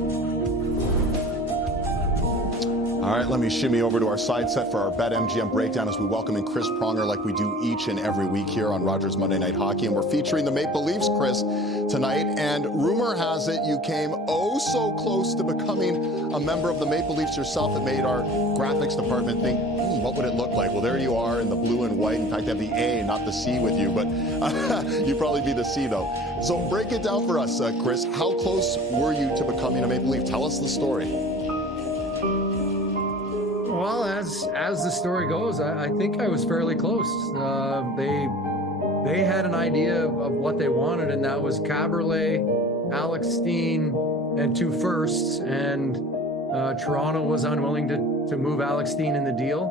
All right, let me shimmy over to our side set for our BetMGM breakdown as we welcome in Chris Pronger like we do each and every week here on Rogers Monday Night Hockey. And we're featuring the Maple Leafs, Chris, tonight. And rumor has it you came oh so close to becoming a member of the Maple Leafs yourself. It made our graphics department think, what would it look like? Well, there you are in the blue and white. In fact, I have the A, not the C with you, but you'd probably be the C, though. So break it down for us, Chris. How close were you to becoming a Maple Leaf? Tell us the story. Well, as the story goes, I think I was fairly close. They had an idea of what they wanted, and that was Caberlet, Alex Steen, and 2 firsts. And Toronto was unwilling to move Alex Steen in the deal.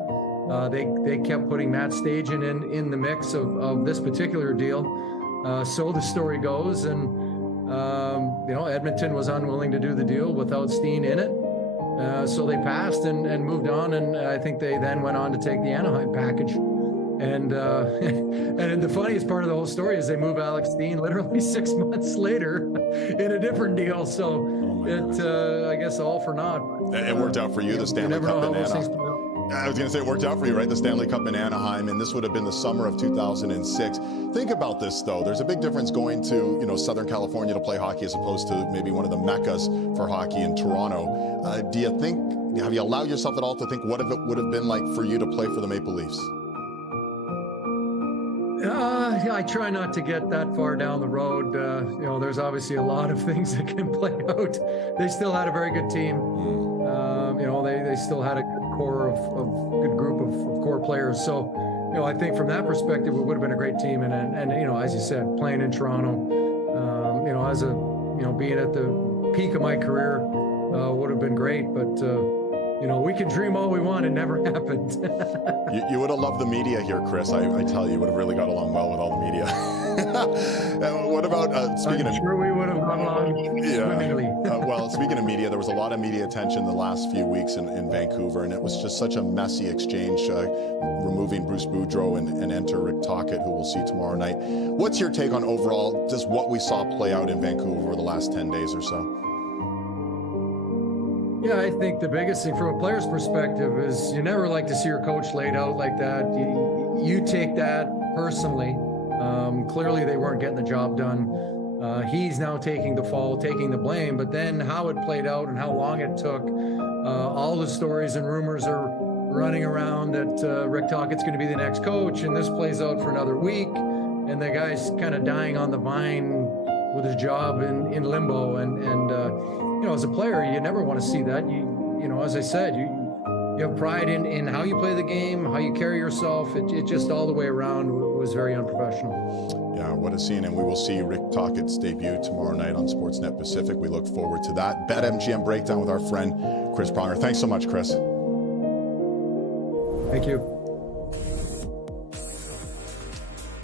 They kept putting Matt Stajan in the mix of this particular deal. So the story goes, and Edmonton was unwilling to do the deal without Steen in it. So they passed and moved on, and I think they then went on to take the Anaheim package. And and the funniest part of the whole story is they move Alex Steen literally 6 months later in a different deal. So I guess all for naught. It worked out for you, the Stanley Cup in Anaheim. I was going to say it worked out for you, right? The Stanley Cup in Anaheim, and this would have been the summer of 2006. Think about this, though. There's a big difference going to, Southern California to play hockey as opposed to maybe one of the meccas for hockey in Toronto. Have you allowed yourself at all to think what it would have been like for you to play for the Maple Leafs? I try not to get that far down the road. There's obviously a lot of things that can play out. They still had a very good team. They still had a good core of good group of core players. So, I think from that perspective, it would have been a great team. And as you said, playing in Toronto, being at the peak of my career would have been great. But we can dream all we want. It never happened. You would have loved the media here, Chris. I tell you, you would have really got along well with all the media. What about speaking I'm sure we would have gone along swimmingly. Well, speaking of media, there was a lot of media attention the last few weeks in Vancouver, and it was just such a messy exchange, removing Bruce Boudreau and enter Rick Tocchet, who we'll see tomorrow night. What's your take on overall just what we saw play out in Vancouver over the last 10 days or so? Yeah, I think the biggest thing from a player's perspective is you never like to see your coach laid out like that. You take that personally. Clearly they weren't getting the job done. He's now taking the fall, taking the blame, but then how it played out and how long it took, all the stories and rumors are running around that Rick Tocchet's going to be the next coach, and this plays out for another week, and the guy's kind of dying on the vine with his job in limbo. And as a player, you never want to see that. As I said, you have pride in how you play the game, how you carry yourself. It just all the way around was very unprofessional. Yeah, what a scene. And we will see Rick Tocchet's debut tomorrow night on Sportsnet Pacific. We look forward to that. BetMGM breakdown with our friend Chris Pronger. Thanks so much, Chris. Thank you.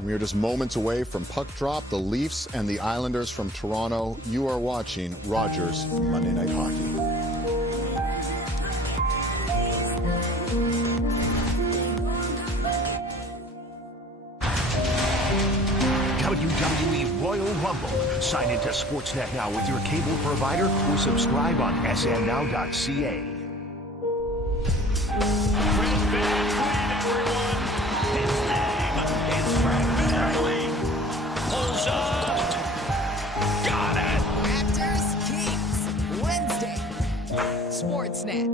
We are just moments away from puck drop. The Leafs and the Islanders from Toronto. You are watching Rogers Monday Night Hockey. WWE Royal Rumble. Sign into Sportsnet now with your cable provider or subscribe on snnow.ca. Pulls up. Got it. Actors Kings. Wednesday. Sportsnet.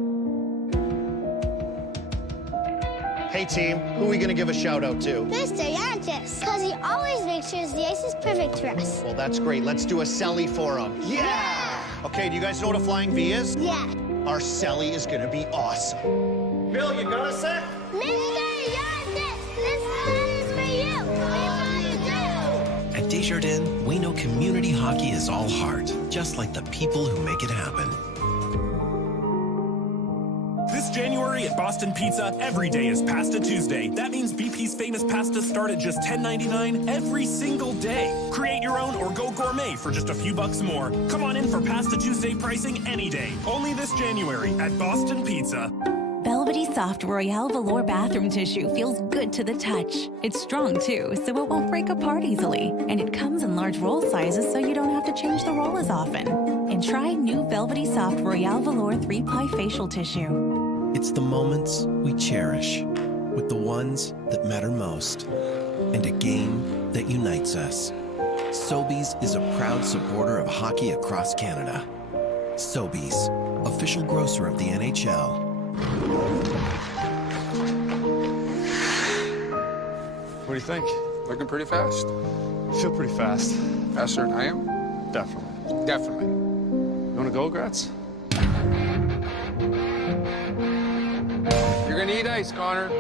Hey team, who are we gonna give a shout out to? Mr. Yantis, because he always makes sure the ice is perfect for us. Well, that's great. Let's do a celly for him. Yeah! Okay, do you guys know what a flying V is? Yeah. Our celly is gonna be awesome. Bill, you got a sec? Mr. Yantis, this one is for you. At Desjardins, we know community hockey is all heart, just like the people who make it happen. at Boston Pizza, every day is Pasta Tuesday. That means BP's famous pastas start at just $10.99 every single day. Create your own or go gourmet for just a few bucks more. Come on in for Pasta Tuesday pricing any day. Only this January at Boston Pizza. Velvety Soft Royale Velour bathroom tissue feels good to the touch. It's strong too, so it won't break apart easily. And it comes in large roll sizes so you don't have to change the roll as often. And try new Velvety Soft Royale Velour 3-ply facial tissue. It's the moments we cherish with the ones that matter most and a game that unites us. Sobeys is a proud supporter of hockey across Canada. Sobeys, official grocer of the NHL. What do you think? Looking pretty fast. I feel pretty fast. Faster than I am? Definitely. Definitely. You want to go, Gratz? You're gonna eat ice, Connor.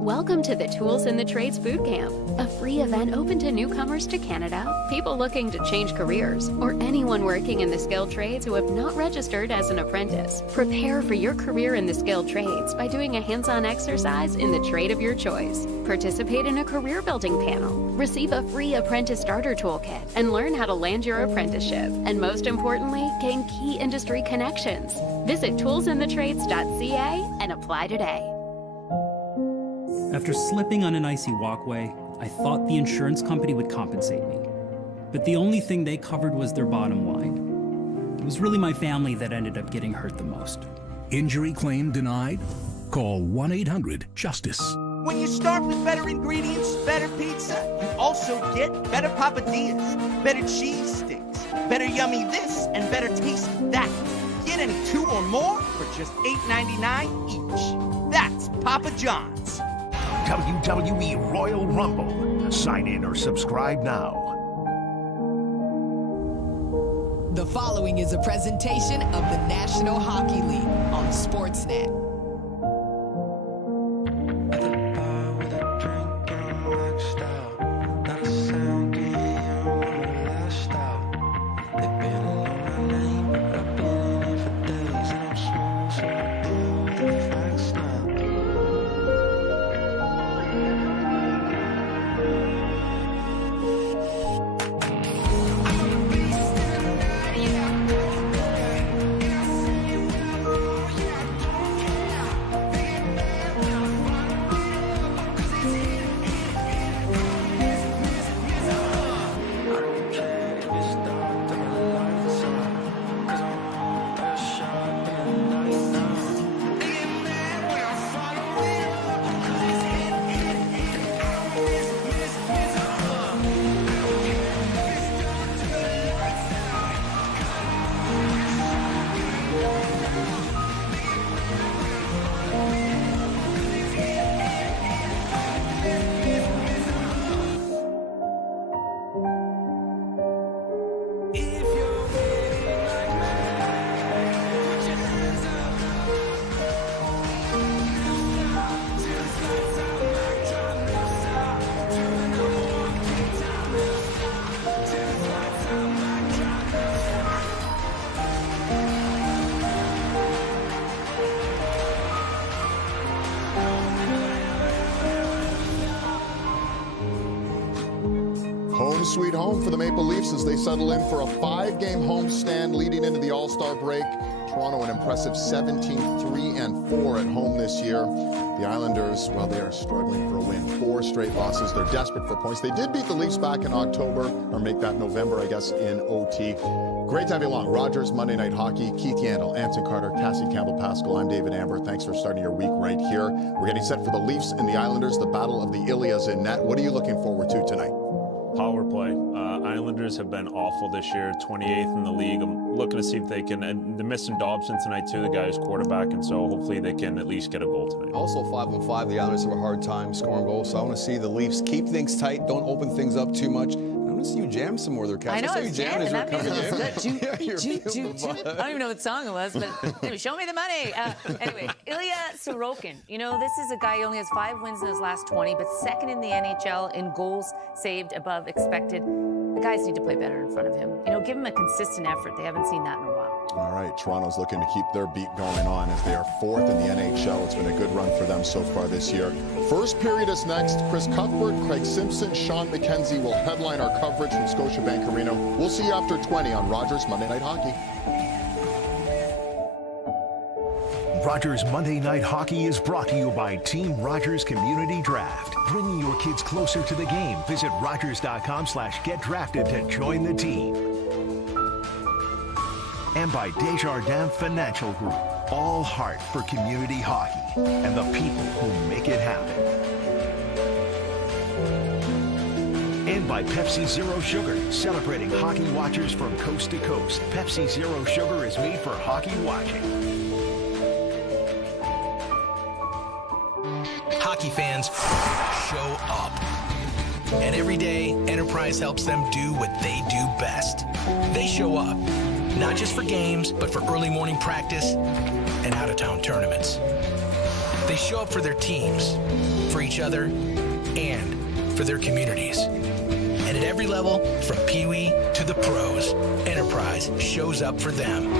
Welcome to the Tools in the Trades Boot Camp, a free event open to newcomers to Canada, people looking to change careers, or anyone working in the skilled trades who have not registered as an apprentice. Prepare for your career in the skilled trades by doing a hands-on exercise in the trade of your choice. Participate in a career building panel, receive a free apprentice starter toolkit, and learn how to land your apprenticeship. And most importantly, gain key industry connections. Visit toolsinthetrades.ca and apply today. After slipping on an icy walkway, I thought the insurance company would compensate me. But the only thing they covered was their bottom line. It was really my family that ended up getting hurt the most. Injury claim denied? Call 1-800-JUSTICE. When you start with better ingredients, better pizza, you also get better papadillas, better cheese sticks, better yummy this, and better tasty that. Get any 2 or more for just $8.99 each. That's Papa John's. WWE Royal Rumble. Sign in or subscribe now. The following is a presentation of the National Hockey League on Sportsnet. Home sweet home for the Maple Leafs as they settle in for a 5-game homestand leading into the All-Star break. Toronto an impressive 17-3-4 at home this year. The Islanders, well, they are struggling for a win. 4 straight losses. They're desperate for points. They did beat the Leafs back in October, or make that November, I guess, in OT. Great to have you along. Rogers Monday Night Hockey, Keith Yandel, Anson Carter, Cassie Campbell-Pascal. I'm David Amber. Thanks for starting your week right here. We're getting set for the Leafs and the Islanders, the Battle of the Ilias in net. What are you looking forward to tonight? Power play. Islanders have been awful this year, 28th in the league. I'm looking to see if they can, and they're missing Dobson tonight too, the guy who's quarterback, and so hopefully they can at least get a goal tonight. Also 5-5, the Islanders have a hard time scoring goals, so I want to see the Leafs keep things tight, don't open things up too much. I want to see you jam some more there, Cass. I know, I saw you it's jam as you were coming in. I don't even know what song it was, but anyway, show me the money. Anyway, Ilya Sorokin. You know, this is a guy who only has 5 wins in his last 20, but second in the NHL in goals saved above expected. The guys need to play better in front of him. You know, give him a consistent effort. They haven't seen that in a while. All right, Toronto's looking to keep their beat going on as they are 4th in the NHL. It's been a good run for them so far this year. First period is next. Chris Cuthbert, Craig Simpson, Sean McKenzie will headline our coverage from Scotiabank Arena. We'll see you after 20 on Rogers Monday Night Hockey. Rogers Monday Night Hockey is brought to you by Team Rogers Community Draft. Bringing your kids closer to the game. Visit Rogers.com/getdrafted to join the team. And by Desjardins Financial Group. All heart for community hockey and the people who make it happen. And by Pepsi Zero Sugar, celebrating hockey watchers from coast to coast. Pepsi Zero Sugar is made for hockey watching. Hockey fans show up. And every day, Enterprise helps them do what they do best. They show up, not just for games, but for early morning practice and out-of-town tournaments. They show up for their teams, for each other, and for their communities. And at every level, from Pee-wee to the pros, Enterprise shows up for them.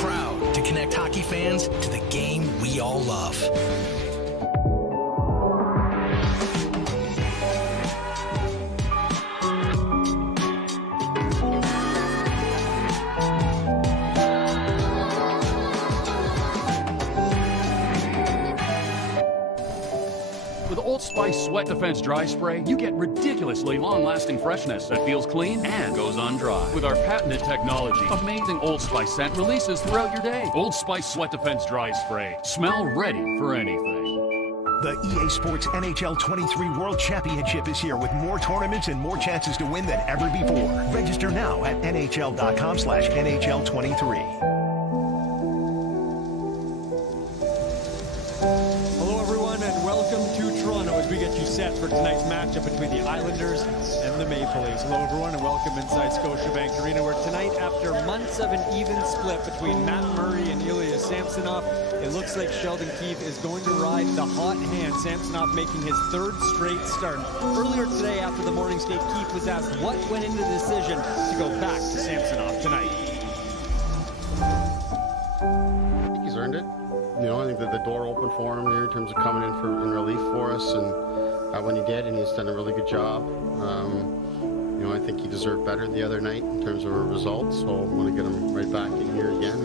Proud to connect hockey fans to the game we all love. Old Spice Sweat Defense Dry Spray, you get ridiculously long-lasting freshness that feels clean and goes on dry. With our patented technology, amazing Old Spice scent releases throughout your day. Old Spice Sweat Defense Dry Spray. Smell ready for anything. The EA Sports NHL 23 World Championship is here with more tournaments and more chances to win than ever before. Register now at NHL.com/NHL23. We get you set for tonight's matchup between the Islanders and the Maple Leafs. Hello, everyone, and welcome inside Scotiabank Arena, where tonight, after months of an even split between Matt Murray and Ilya Samsonov, it looks like Sheldon Keefe is going to ride the hot hand. Samsonov making his 3rd straight start. Earlier today, after the morning skate, Keefe was asked what went into the decision to go back to Samsonov tonight. I think he's earned it. You know, I think that the door opened for him here in terms of coming in relief for us, and when he did, and he's done a really good job. You know, I think he deserved better the other night in terms of results, so I want to get him right back in here again.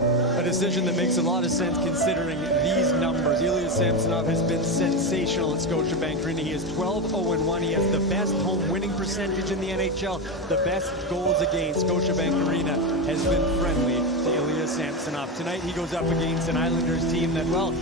A decision that makes a lot of sense considering these numbers. Ilya Samsonov has been sensational at Scotiabank Arena. He is 12-0-1. He has the best home winning percentage in the NHL, the best goals against. Scotiabank Arena has been friendly to Ilya Samsonov. Tonight he goes up against an Islanders team that, well,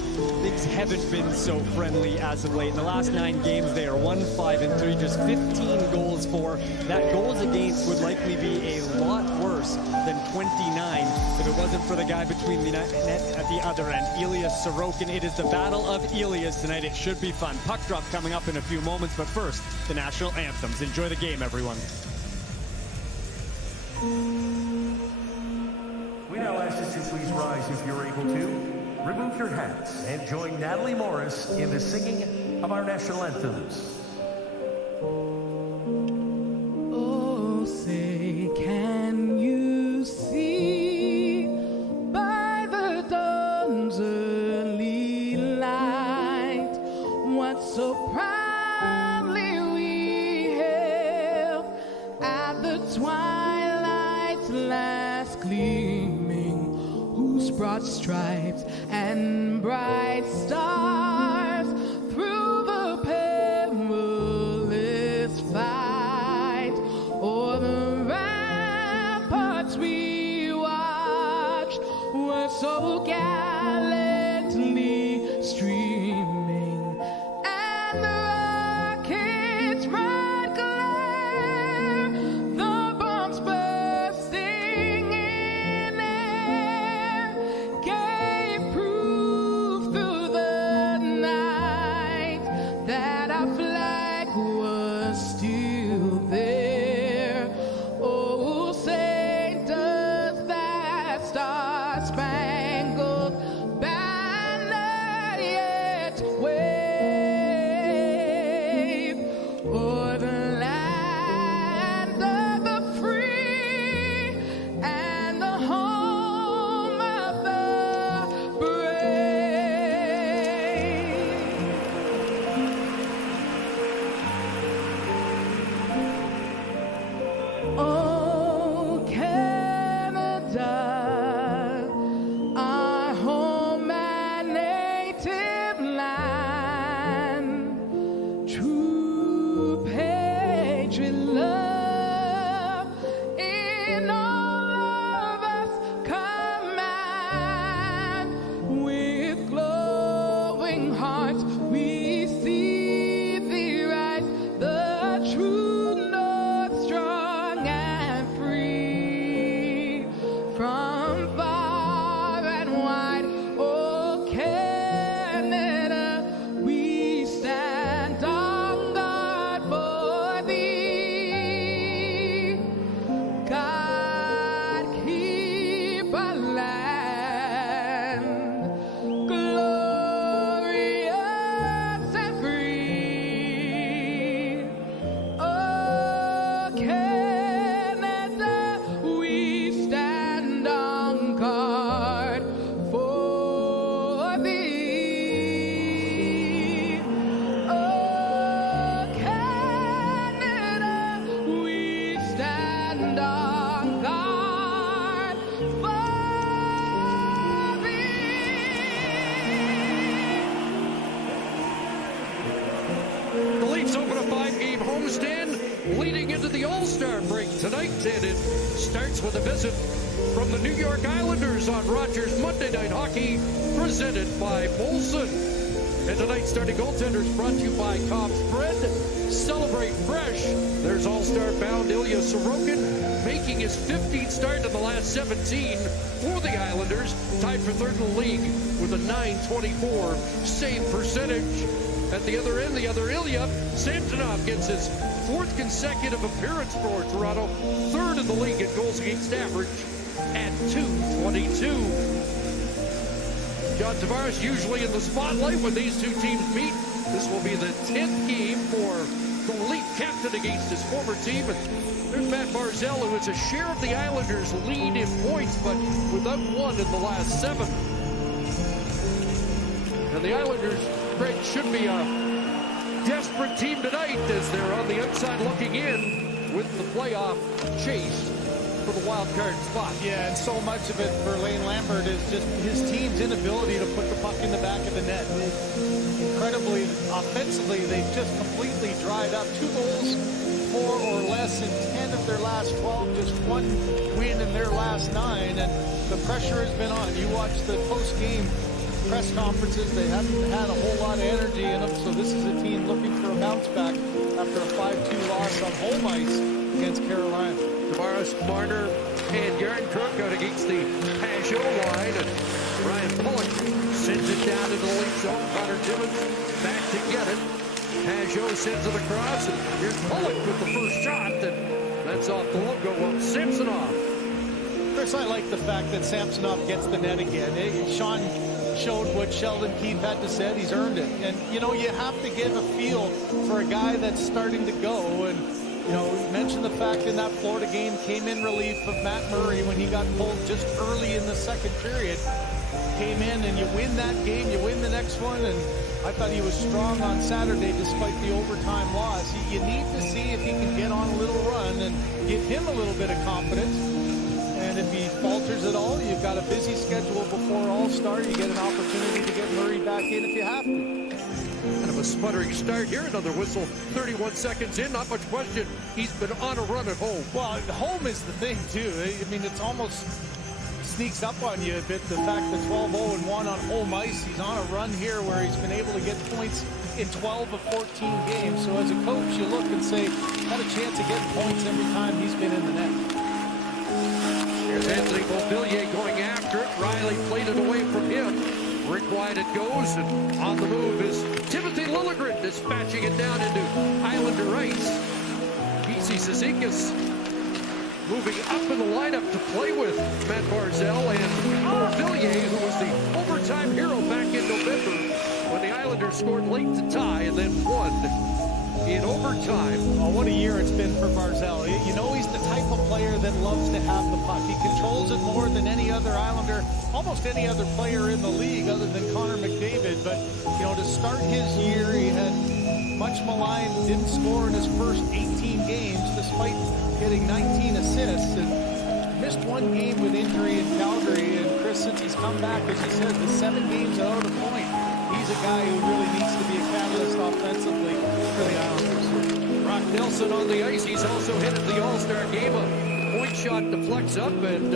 things haven't been so friendly as of late. In the last 9 games, they are 1-5-3, just 15 goals for. That goals against would likely be a lot worse than 29 if it wasn't for the guy between the net at the other end, Ilya Sorokin. It is the battle of Ilyas tonight. It should be fun. Puck drop coming up in a few moments, but first, the national anthems. Enjoy the game, everyone. We now ask that you please rise if you're able to. Remove your hats and join Natalie Morris in the singing of our national anthems. Oh, say, can you see by the dawn's early light what so proudly we hailed at the twilight's last gleaming, whose broad stripes and bright stars through the perilous fight o'er the ramparts we watched were so gallantly streaming, and the rocket's bright glare its wave o'er the land of the free and the home of the brave. Oh, Canada, our home and native land, true patriot love in all of us command. With glowing hearts we see thee rise, the true north, strong and free. From far and wide, oh Canada, we stand on guard for thee. God keep our land glorious and free. Oh, Canada, we stand on guard for thee. Oh, Canada, we stand on guard for The Leafs open a 5-game homestand leading into the All-Star break tonight, and it starts with a visit from the New York Islanders on Rogers Monday Night Hockey, presented by Molson. And tonight's starting goaltenders brought to you by Cobb's Bread. Celebrate fresh. There's All-Star bound Ilya Sorokin, making his 15th start in the last 17 for the Islanders, tied for third in the league with a .924 save percentage. At the other end, the other Ilya Samsonov gets his 4th consecutive appearance for Toronto, third in the league in goals against average at .222. John Tavares usually in the spotlight when these two teams meet. This will be the 10th game for the Leaf captain against his former team. And there's Matt Barzal, who is a share of the Islanders' lead in points, but without one in the last 7. And the Islanders, Greg, should be a desperate team tonight as they're on the outside looking in with the playoff chase for the wild card spot. Yeah, and so much of it for Lane Lambert is just his team's inability to put the puck in the back of the net. Incredibly, offensively, they've just completely dried up. 2 goals, 4 or less in 10 of their last 12, just 1 win in their last 9, and the pressure has been on. If you watch the post-game press conferences, they haven't had a whole lot of energy in them, so this is a team looking for a bounce back after a 5-2 loss on home ice against Carolina. Tavares, Marner, and Yarncrook out against the Pajot line, and Ryan Pulock sends it down into the Leaf zone. Connor Timmins back to get it. Pajot sends it across, and here's Pulock with the first shot, and that's off the logo of Samsonov. Chris, I like the fact that Samsonov gets the net again. Sean showed what Sheldon Keefe had to say. He's earned it. And, you know, you have to give a feel for a guy that's starting to go. And, you know, we mentioned the fact in that Florida game came in relief of Matt Murray when he got pulled just early in the second period. Came in and you win that game, you win the next one. And I thought he was strong on Saturday despite the overtime loss. You need to see if he can get on a little run and give him a little bit of confidence. And if he falters at all, you've got a busy schedule before All-Star. You get an opportunity to get Murray back in if you have to. Kind of a sputtering start here. Another whistle 31 seconds in. Not much question. He's been on a run at home. Well, home is the thing, too. I mean, it's almost sneaks up on you a bit. The fact that 12-0-1 on home ice. He's on a run here where he's been able to get points in 12 of 14 games. So as a coach, you look and say, got a chance of getting points every time he's been in the net. Here's Anthony Beauvillier going after it. Riley played it away from him. Rick wide it goes, and on the move is Timothy Liljegren dispatching it down into Islander ice. PC Cizikas moving up in the lineup to play with Matt Barzal and Beauvillier, who was the overtime hero back in November when the Islanders Islanders scored late to tie and then won in overtime. Oh, what a year it's been for Barzal. You know he's the type of player that loves to have the puck. He controls it more than any other Islander, almost any other player in the league other than Connor McDavid. But, you know, to start his year, he had much maligned, didn't score in his first 18 games despite getting 19 assists. And missed one game with injury in Calgary. And Chris, since he's come back, as you said, the 7 games out of the point, he's a guy who really needs to be a catalyst offensively for the Islanders. Brock Nelson on the ice. He's also headed the All-Star game. A point shot deflects up, and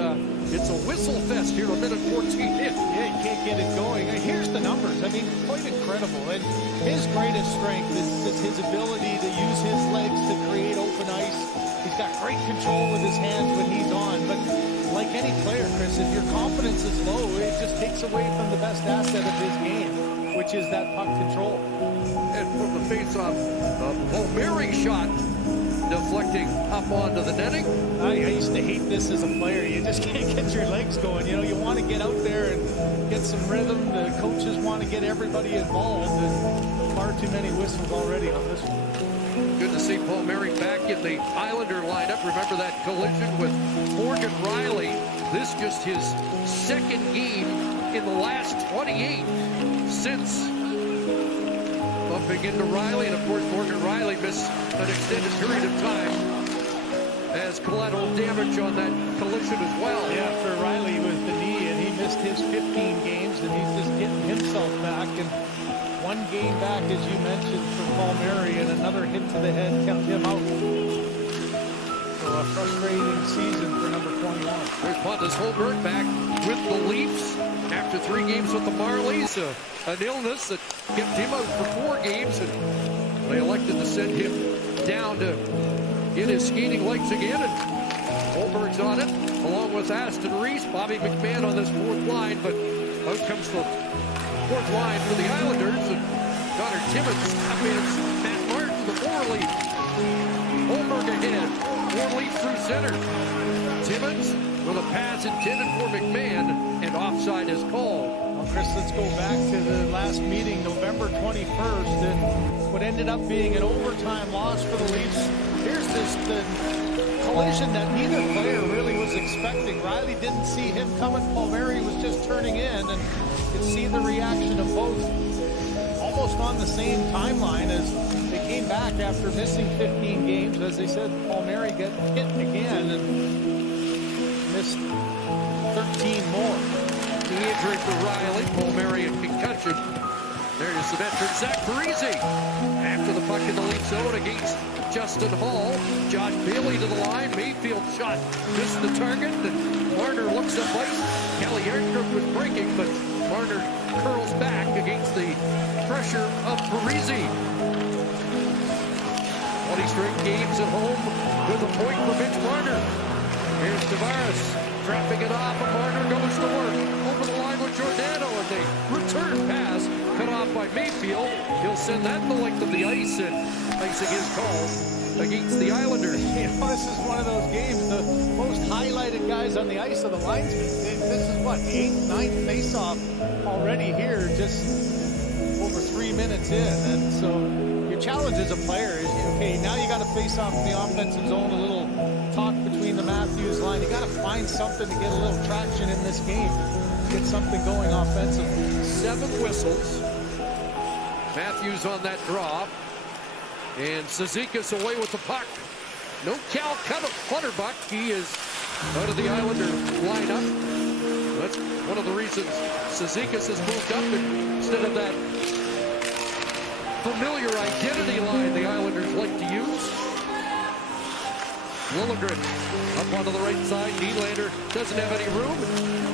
it's a whistle fest here, a minute 14 in. Yeah, you can't get it going. Here's the numbers. I mean, quite incredible. And his greatest strength is his ability to use his legs to create open ice. He's got great control with his hands when he's on. But like any player, Chris, if your confidence is low, it just takes away from the best asset of his game, which is that puck control. And from the face-off, Palmieri shot deflecting up onto the netting. I used to hate this as a player. You just can't get your legs going. You know, you want to get out there and get some rhythm. The coaches want to get everybody involved. And far too many whistles already on this one. Good to see Palmieri back in the Islander lineup. Remember that collision with Morgan Riley. This just his second game in the last 28 since bumping into Riley. And of course, Morgan Riley missed an extended period of time as collateral damage on that collision as well. Yeah, for Riley it was the knee, and he missed his 15 games, and he's just getting himself back. And one game back, as you mentioned, for Palmieri, and another hit to the head kept him out. So a frustrating season for number 21. There's Pontus Holmberg back with the Leafs after 3 games with the Marlies. An illness that kept him out for 4 games, and they elected to send him down to get his skating legs again. And Holmberg's on it, along with Aston Reese, Bobby McMahon on this 4th line, but out comes the 4th line for the Islanders. And Connor Timmins up against Matt Martin, the 4 lead. Holmberg ahead, 4 lead through center. Timmins with a pass intended for McMahon, and offside is called. Well, Chris, let's go back to the last meeting, November 21st, and what ended up being an overtime loss for the Leafs. Here's the collision that neither player really was expecting. Riley didn't see him coming. Palmieri was just turning in, and you could see the reaction of both almost on the same timeline as they came back after missing 15 games. As they said, Palmieri got hit again and missed 13 more. The injury for Riley, Palmieri and concussion. There's the veteran Zach Parise. After the puck in the lead zone against Justin Hall. Josh Bailey to the line. Mayfield shot missed the target. And Marner looks up ice. Kelly Aircraft was breaking, but Marner curls back against the pressure of Parise. 20 straight games at home with a point for Mitch Marner. Here's Tavares. Trapping it off, and Marner goes to work. Over the line with Giordano, and the return pass cut off by Mayfield. He'll send that the length of the ice, and icing is called against the Islanders. You know, this is one of those games, the most highlighted guys on the ice are the linesmen. This is what, the 8th, 9th face-off already here, just over 3 minutes in. And so your challenge as a player is, okay, now you got to face off in the offensive zone, a little talk between the Matthews line. You got to find something to get a little traction in this game, get something going offensively. 7 whistles. Matthews on that draw. And Cizikas away with the puck. No Cal Clutterbuck. He is out of the Islander lineup. That's one of the reasons Cizikas has moved up instead of that familiar identity line the Islanders like to use. Liljegren up onto the right side. Nylander doesn't have any room.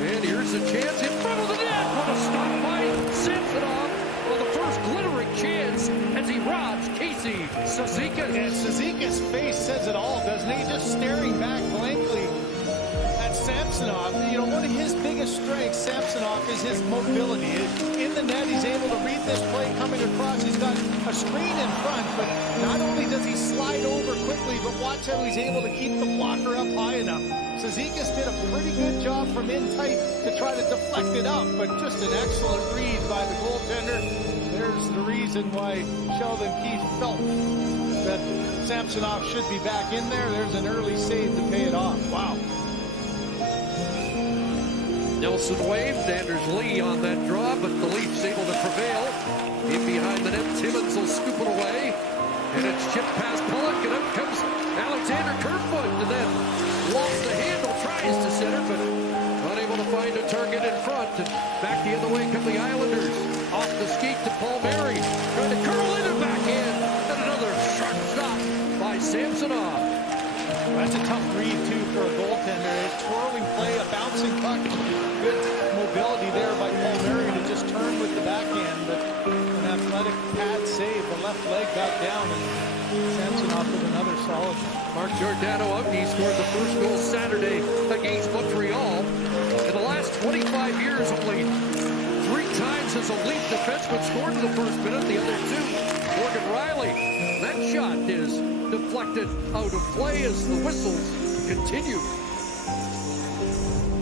And here's a chance in front of the net. What a stop by Samsonov on the first glittering chance as he robs Casey Cizikas. And Cizikas' face says it all, doesn't he? Just staring back blankly at Samsonov. You know, one of his biggest strengths, Samsonov, is his mobility. In the net, he's able to read this play coming across. He's got a screen in front, but not only does he slide over quickly, but watch how he's able to keep the blocker up high enough. Cizikas did a pretty good job from in tight to try to deflect it up, but just an excellent read by the goaltender. there's the reason why Sheldon Keefe felt that Samsonov should be back in there. There's an early save to pay it off. Wow. Nelson waved. Anders Lee on that draw, but the Leafs able to prevail. In behind the net, Timmins will scoop it away. And it's chipped past Pollock, and up comes Alexander Kerfoot. And then lofts the handle, tries to center, but unable to find a target in front. And back the other way come the Islanders. Off the skate to Palmieri. Trying to curl in and back in. And another sharp stop by Samsonov. That's a tough read, too, for a goaltender. A twirling play, a bouncing puck. Good mobility there by Palmieri to just turn with the backhand. But an athletic pad save. The left leg got down, and Samsonov with another solid one. Mark Giordano out. He scored the first goal Saturday against Montreal. In the last 25 years, only 3 times has a Leaf defenseman scored in the first minute. The other 2, Morgan Riley. That shot is deflected out of play as the whistles continue.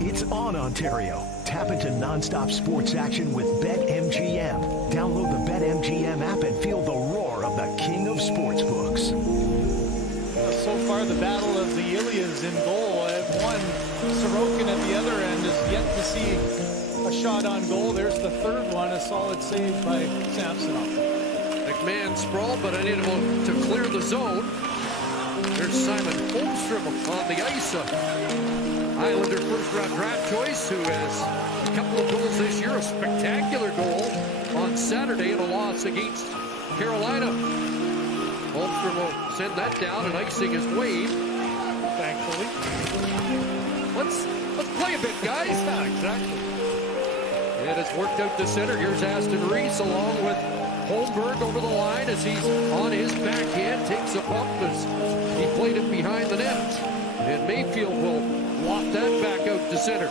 It's on, Ontario. Tap into nonstop sports action with BetMGM. Download the BetMGM app and feel the roar of the king of sportsbooks. So far, the battle of the Ilias in goal. One, Sorokin at the other end is yet to see a shot on goal. There's the third one, a solid save by Samsonov. McMahon sprawled, but unable to clear the zone. There's Simon Holmstrom on the ice. Islander first-round draft choice, who has a couple of goals this year. A spectacular goal on Saturday in a loss against Carolina. Holmstrom will send that down, and icing is waved. Thankfully. Let's play a bit, guys. Yeah, exactly. And it's worked out to center. Here's Aston Reese along with Holmberg over the line as he's on his backhand. Takes a bump as he played it behind the net. And Mayfield will loft that back out to center.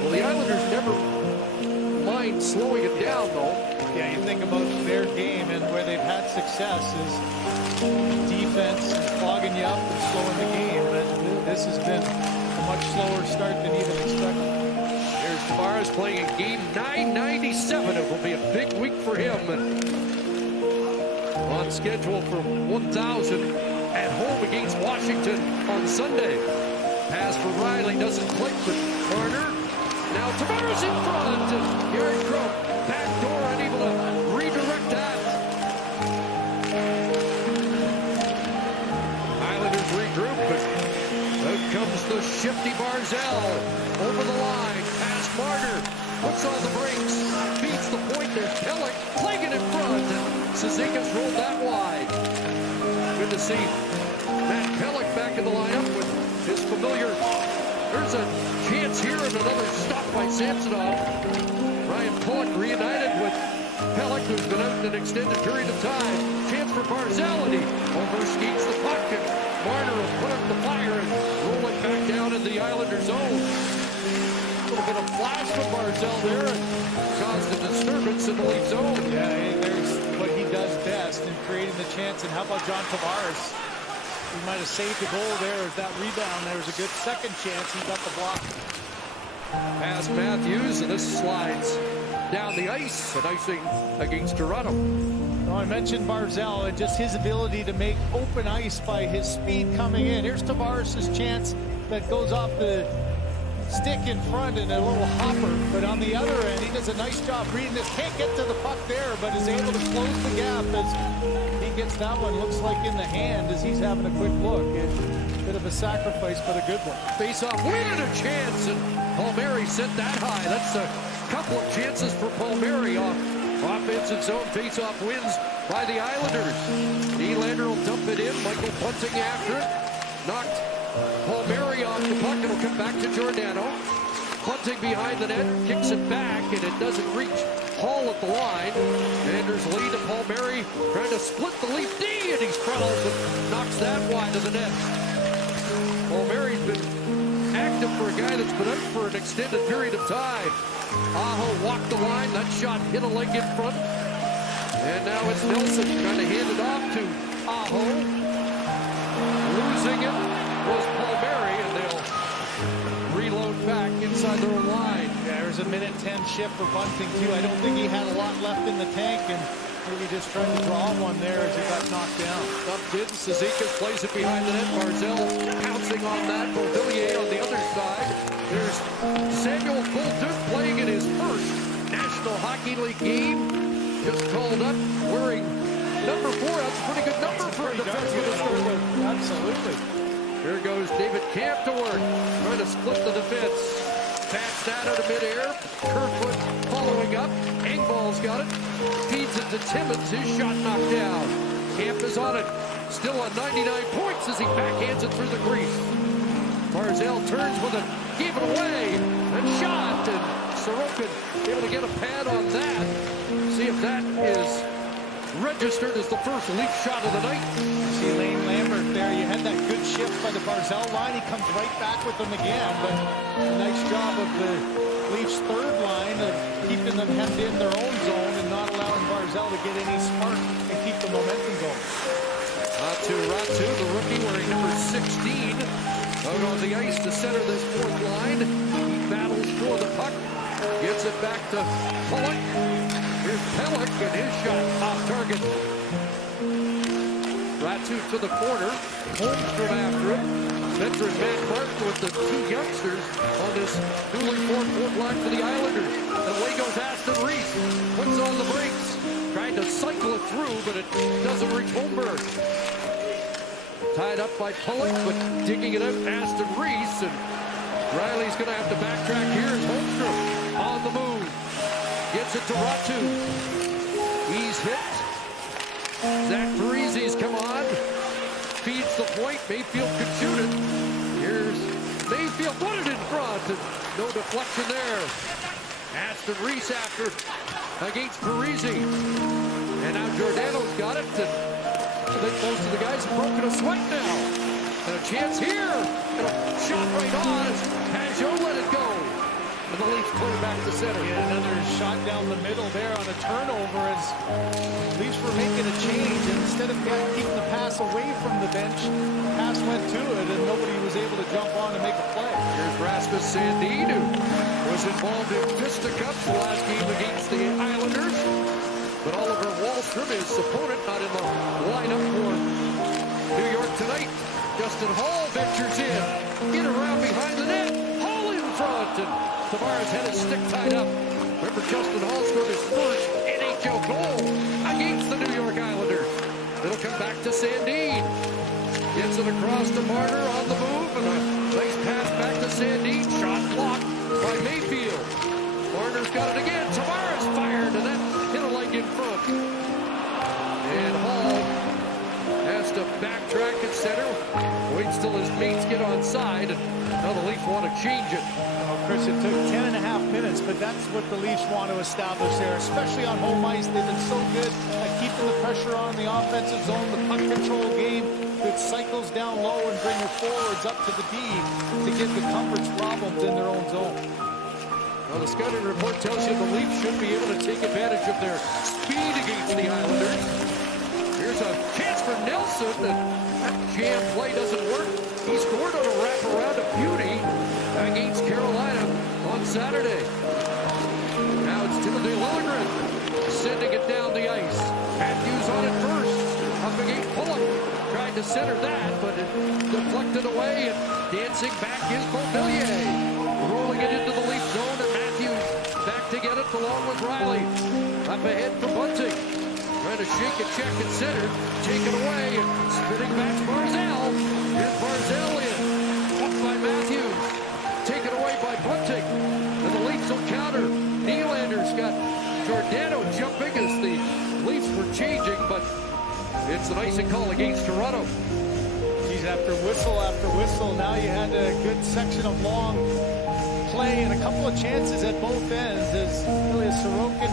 Well, the Islanders never mind slowing it down, though. Yeah, you think about their game and where they've had success is defense clogging you up and slowing the game. But this has been a much slower start than even expected. Here's Tavares playing in game 997. It will be a big week for him. And on schedule for 1,000 at home against Washington on Sunday. Pass for Riley doesn't click, but Carter. Now Tavares in front. And Gary Crow back door unable to redirect that. Islanders regroup, but out comes the shifty Barzal over the line. Past Marner. Puts on the brakes. Beats the point. There's Pellick playing it in front. And Cizikas rolled that wide. Good to see Matt Pellick back in the lineup with his familiar. There's a chance here and another stop by Samsonov. Ryan Pollock reunited with Pellick, who's been out an extended period of time. Chance for Barzal, and he overskates the puck. And Marner will put up the fire and roll it back down in the Islander zone. A little bit of flash from Barzal there and caused a disturbance in the Leaf zone. Yeah, there's what he does best in creating the chance. And how about John Tavares? He might have saved the goal there. That rebound, there was a good second chance. He got the block. Pass Matthews, and this slides down the ice. And icing against Toronto. Well, I mentioned Barzal and just his ability to make open ice by his speed coming in. Here's Tavares' chance that goes off the stick in front and a little hopper, but on the other end he does a nice job reading this. Can't get to the puck there, but is able to close the gap as he gets that one. Looks like in the hand as he's having a quick look. A bit of a sacrifice, but a good one. Face off, win a chance, and Palmieri sent that high. That's a couple of chances for Palmieri off offensive zone. Face off wins by the Islanders. Nylander will dump it in. Michael Bunting after it. Knocked Palmieri off the puck. It'll come back to Giordano. Bunting behind the net, kicks it back, and it doesn't reach Hall at the line. Anders Lee to Palmieri, trying to split the Leaf D, and he's front open, knocks that wide of the net. Palmieri's been active for a guy that's been out for an extended period of time. Aho walked the line, that shot hit a leg in front. And now it's Nelson trying to hand it off to Aho. Losing it was Palmieri, and they'll reload back inside their own line. Yeah, there's a minute 10 shift for Bunting, too. I don't think he had a lot left in the tank, and maybe just trying to draw one there as he got knocked down. Stumped in. Cizikas plays it behind the net. Barzell pouncing on that. Beauvillier on the other side. There's Samuel Bolduc playing in his first National Hockey League game. Just called up wearing number 4. That's a pretty good number for a defenseman to start with. Absolutely. Here goes David Camp to work, trying to split the defense. Patched out of midair. Kerfoot following up. Engvall's got it. Feeds it to Timmins. His shot knocked down. Camp is on it. Still on 99 points as he backhands it through the crease. Barzell turns with it. Gave it away. And shot. And Sorokin able to get a pad on that. See if that is registered as the first Leaf shot of the night. See Lane Lambert there. You had that good shift by the Barzell line. He comes right back with them again. But a nice job of the Leafs' third line of keeping them hemmed in their own zone and not allowing Barzell to get any spark and keep the momentum going. Ratu, the rookie, wearing number 16, out on the ice to center this fourth line. He battles for the puck, gets it back to Pollock. Here's Pellick, and his shot off target. Ratu to the corner, Holmstrom after him. Veteran Matt Martin with the 2 youngsters on this newly formed fourth line for the Islanders. And away goes Aston Reese, puts on the brakes, trying to cycle it through, but it doesn't reach Holmberg. Tied up by Pollock, but digging it out, Aston Reese, and Riley's going to have to backtrack here as Holmstrom on the move. Gets it to Ratu. He's hit. Zach Parise's come on. Feeds the point. Mayfield could shoot it. Here's Mayfield. Put it in front. And no deflection there. Aston Reese after against Parise. And now Giordano's got it. And I think most of the guys have broken a sweat now. And a chance here. And a shot right on as Pajot let it go. And the Leafs put it back to center. Yeah, another shot down the middle there on a turnover as Leafs were making a change. And instead of keeping the pass away from the bench, the pass went to it and nobody was able to jump on and make a play. Here's Rasmus Sandin, who was involved in fisticuffs last game against the Islanders. But Oliver Wahlstrom, his opponent, not in the lineup for New York tonight. Justin Hall ventures in around behind the net, Hall in front, and Tavares had his stick tied up. Remember, Justin Hall scored his first NHL goal against the New York Islanders. It'll come back to Sandin. Gets it across to Marner on the move, and a nice pass back to Sandin. Shot blocked by Mayfield. Marner's got it again. Tavares fired, and that hit a leg in front. And Hall has to backtrack at center. Waits till his mates get on side, and now the Leafs want to change it. Well, Chris, it took 10.5 minutes, but that's what the Leafs want to establish there, especially on home ice. They've been so good at keeping the pressure on the offensive zone, the puck control game, good cycles down low and bring their forwards up to the D to get the Comforts problems in their own zone. Well, the scouting report tells you the Leafs should be able to take advantage of their speed against the Islanders. Here's a chance for Nelson. That jam play doesn't work. He scored on a wraparound of beauty against Carolina on Saturday. Now it's Timothy Liljegren sending it down the ice. Matthews on it first. Up against Pollock. Tried to center that, but it deflected away. And dancing back is Beauvillier. Rolling it into the Leaf zone, and Matthews back to get it along with Riley. Up ahead for Bunting. Trying to shake a check at center. Taken away. Spinning back to Barzell. Here's Barzell in. Up by Matthews. Taken away by Bunting. And the Leafs will counter. Nylander's got Giordano jumping as the Leafs were changing, but it's an icing call against Toronto. Geez, after whistle, now you had a good section of long play and a couple of chances at both ends as Ilya Sorokin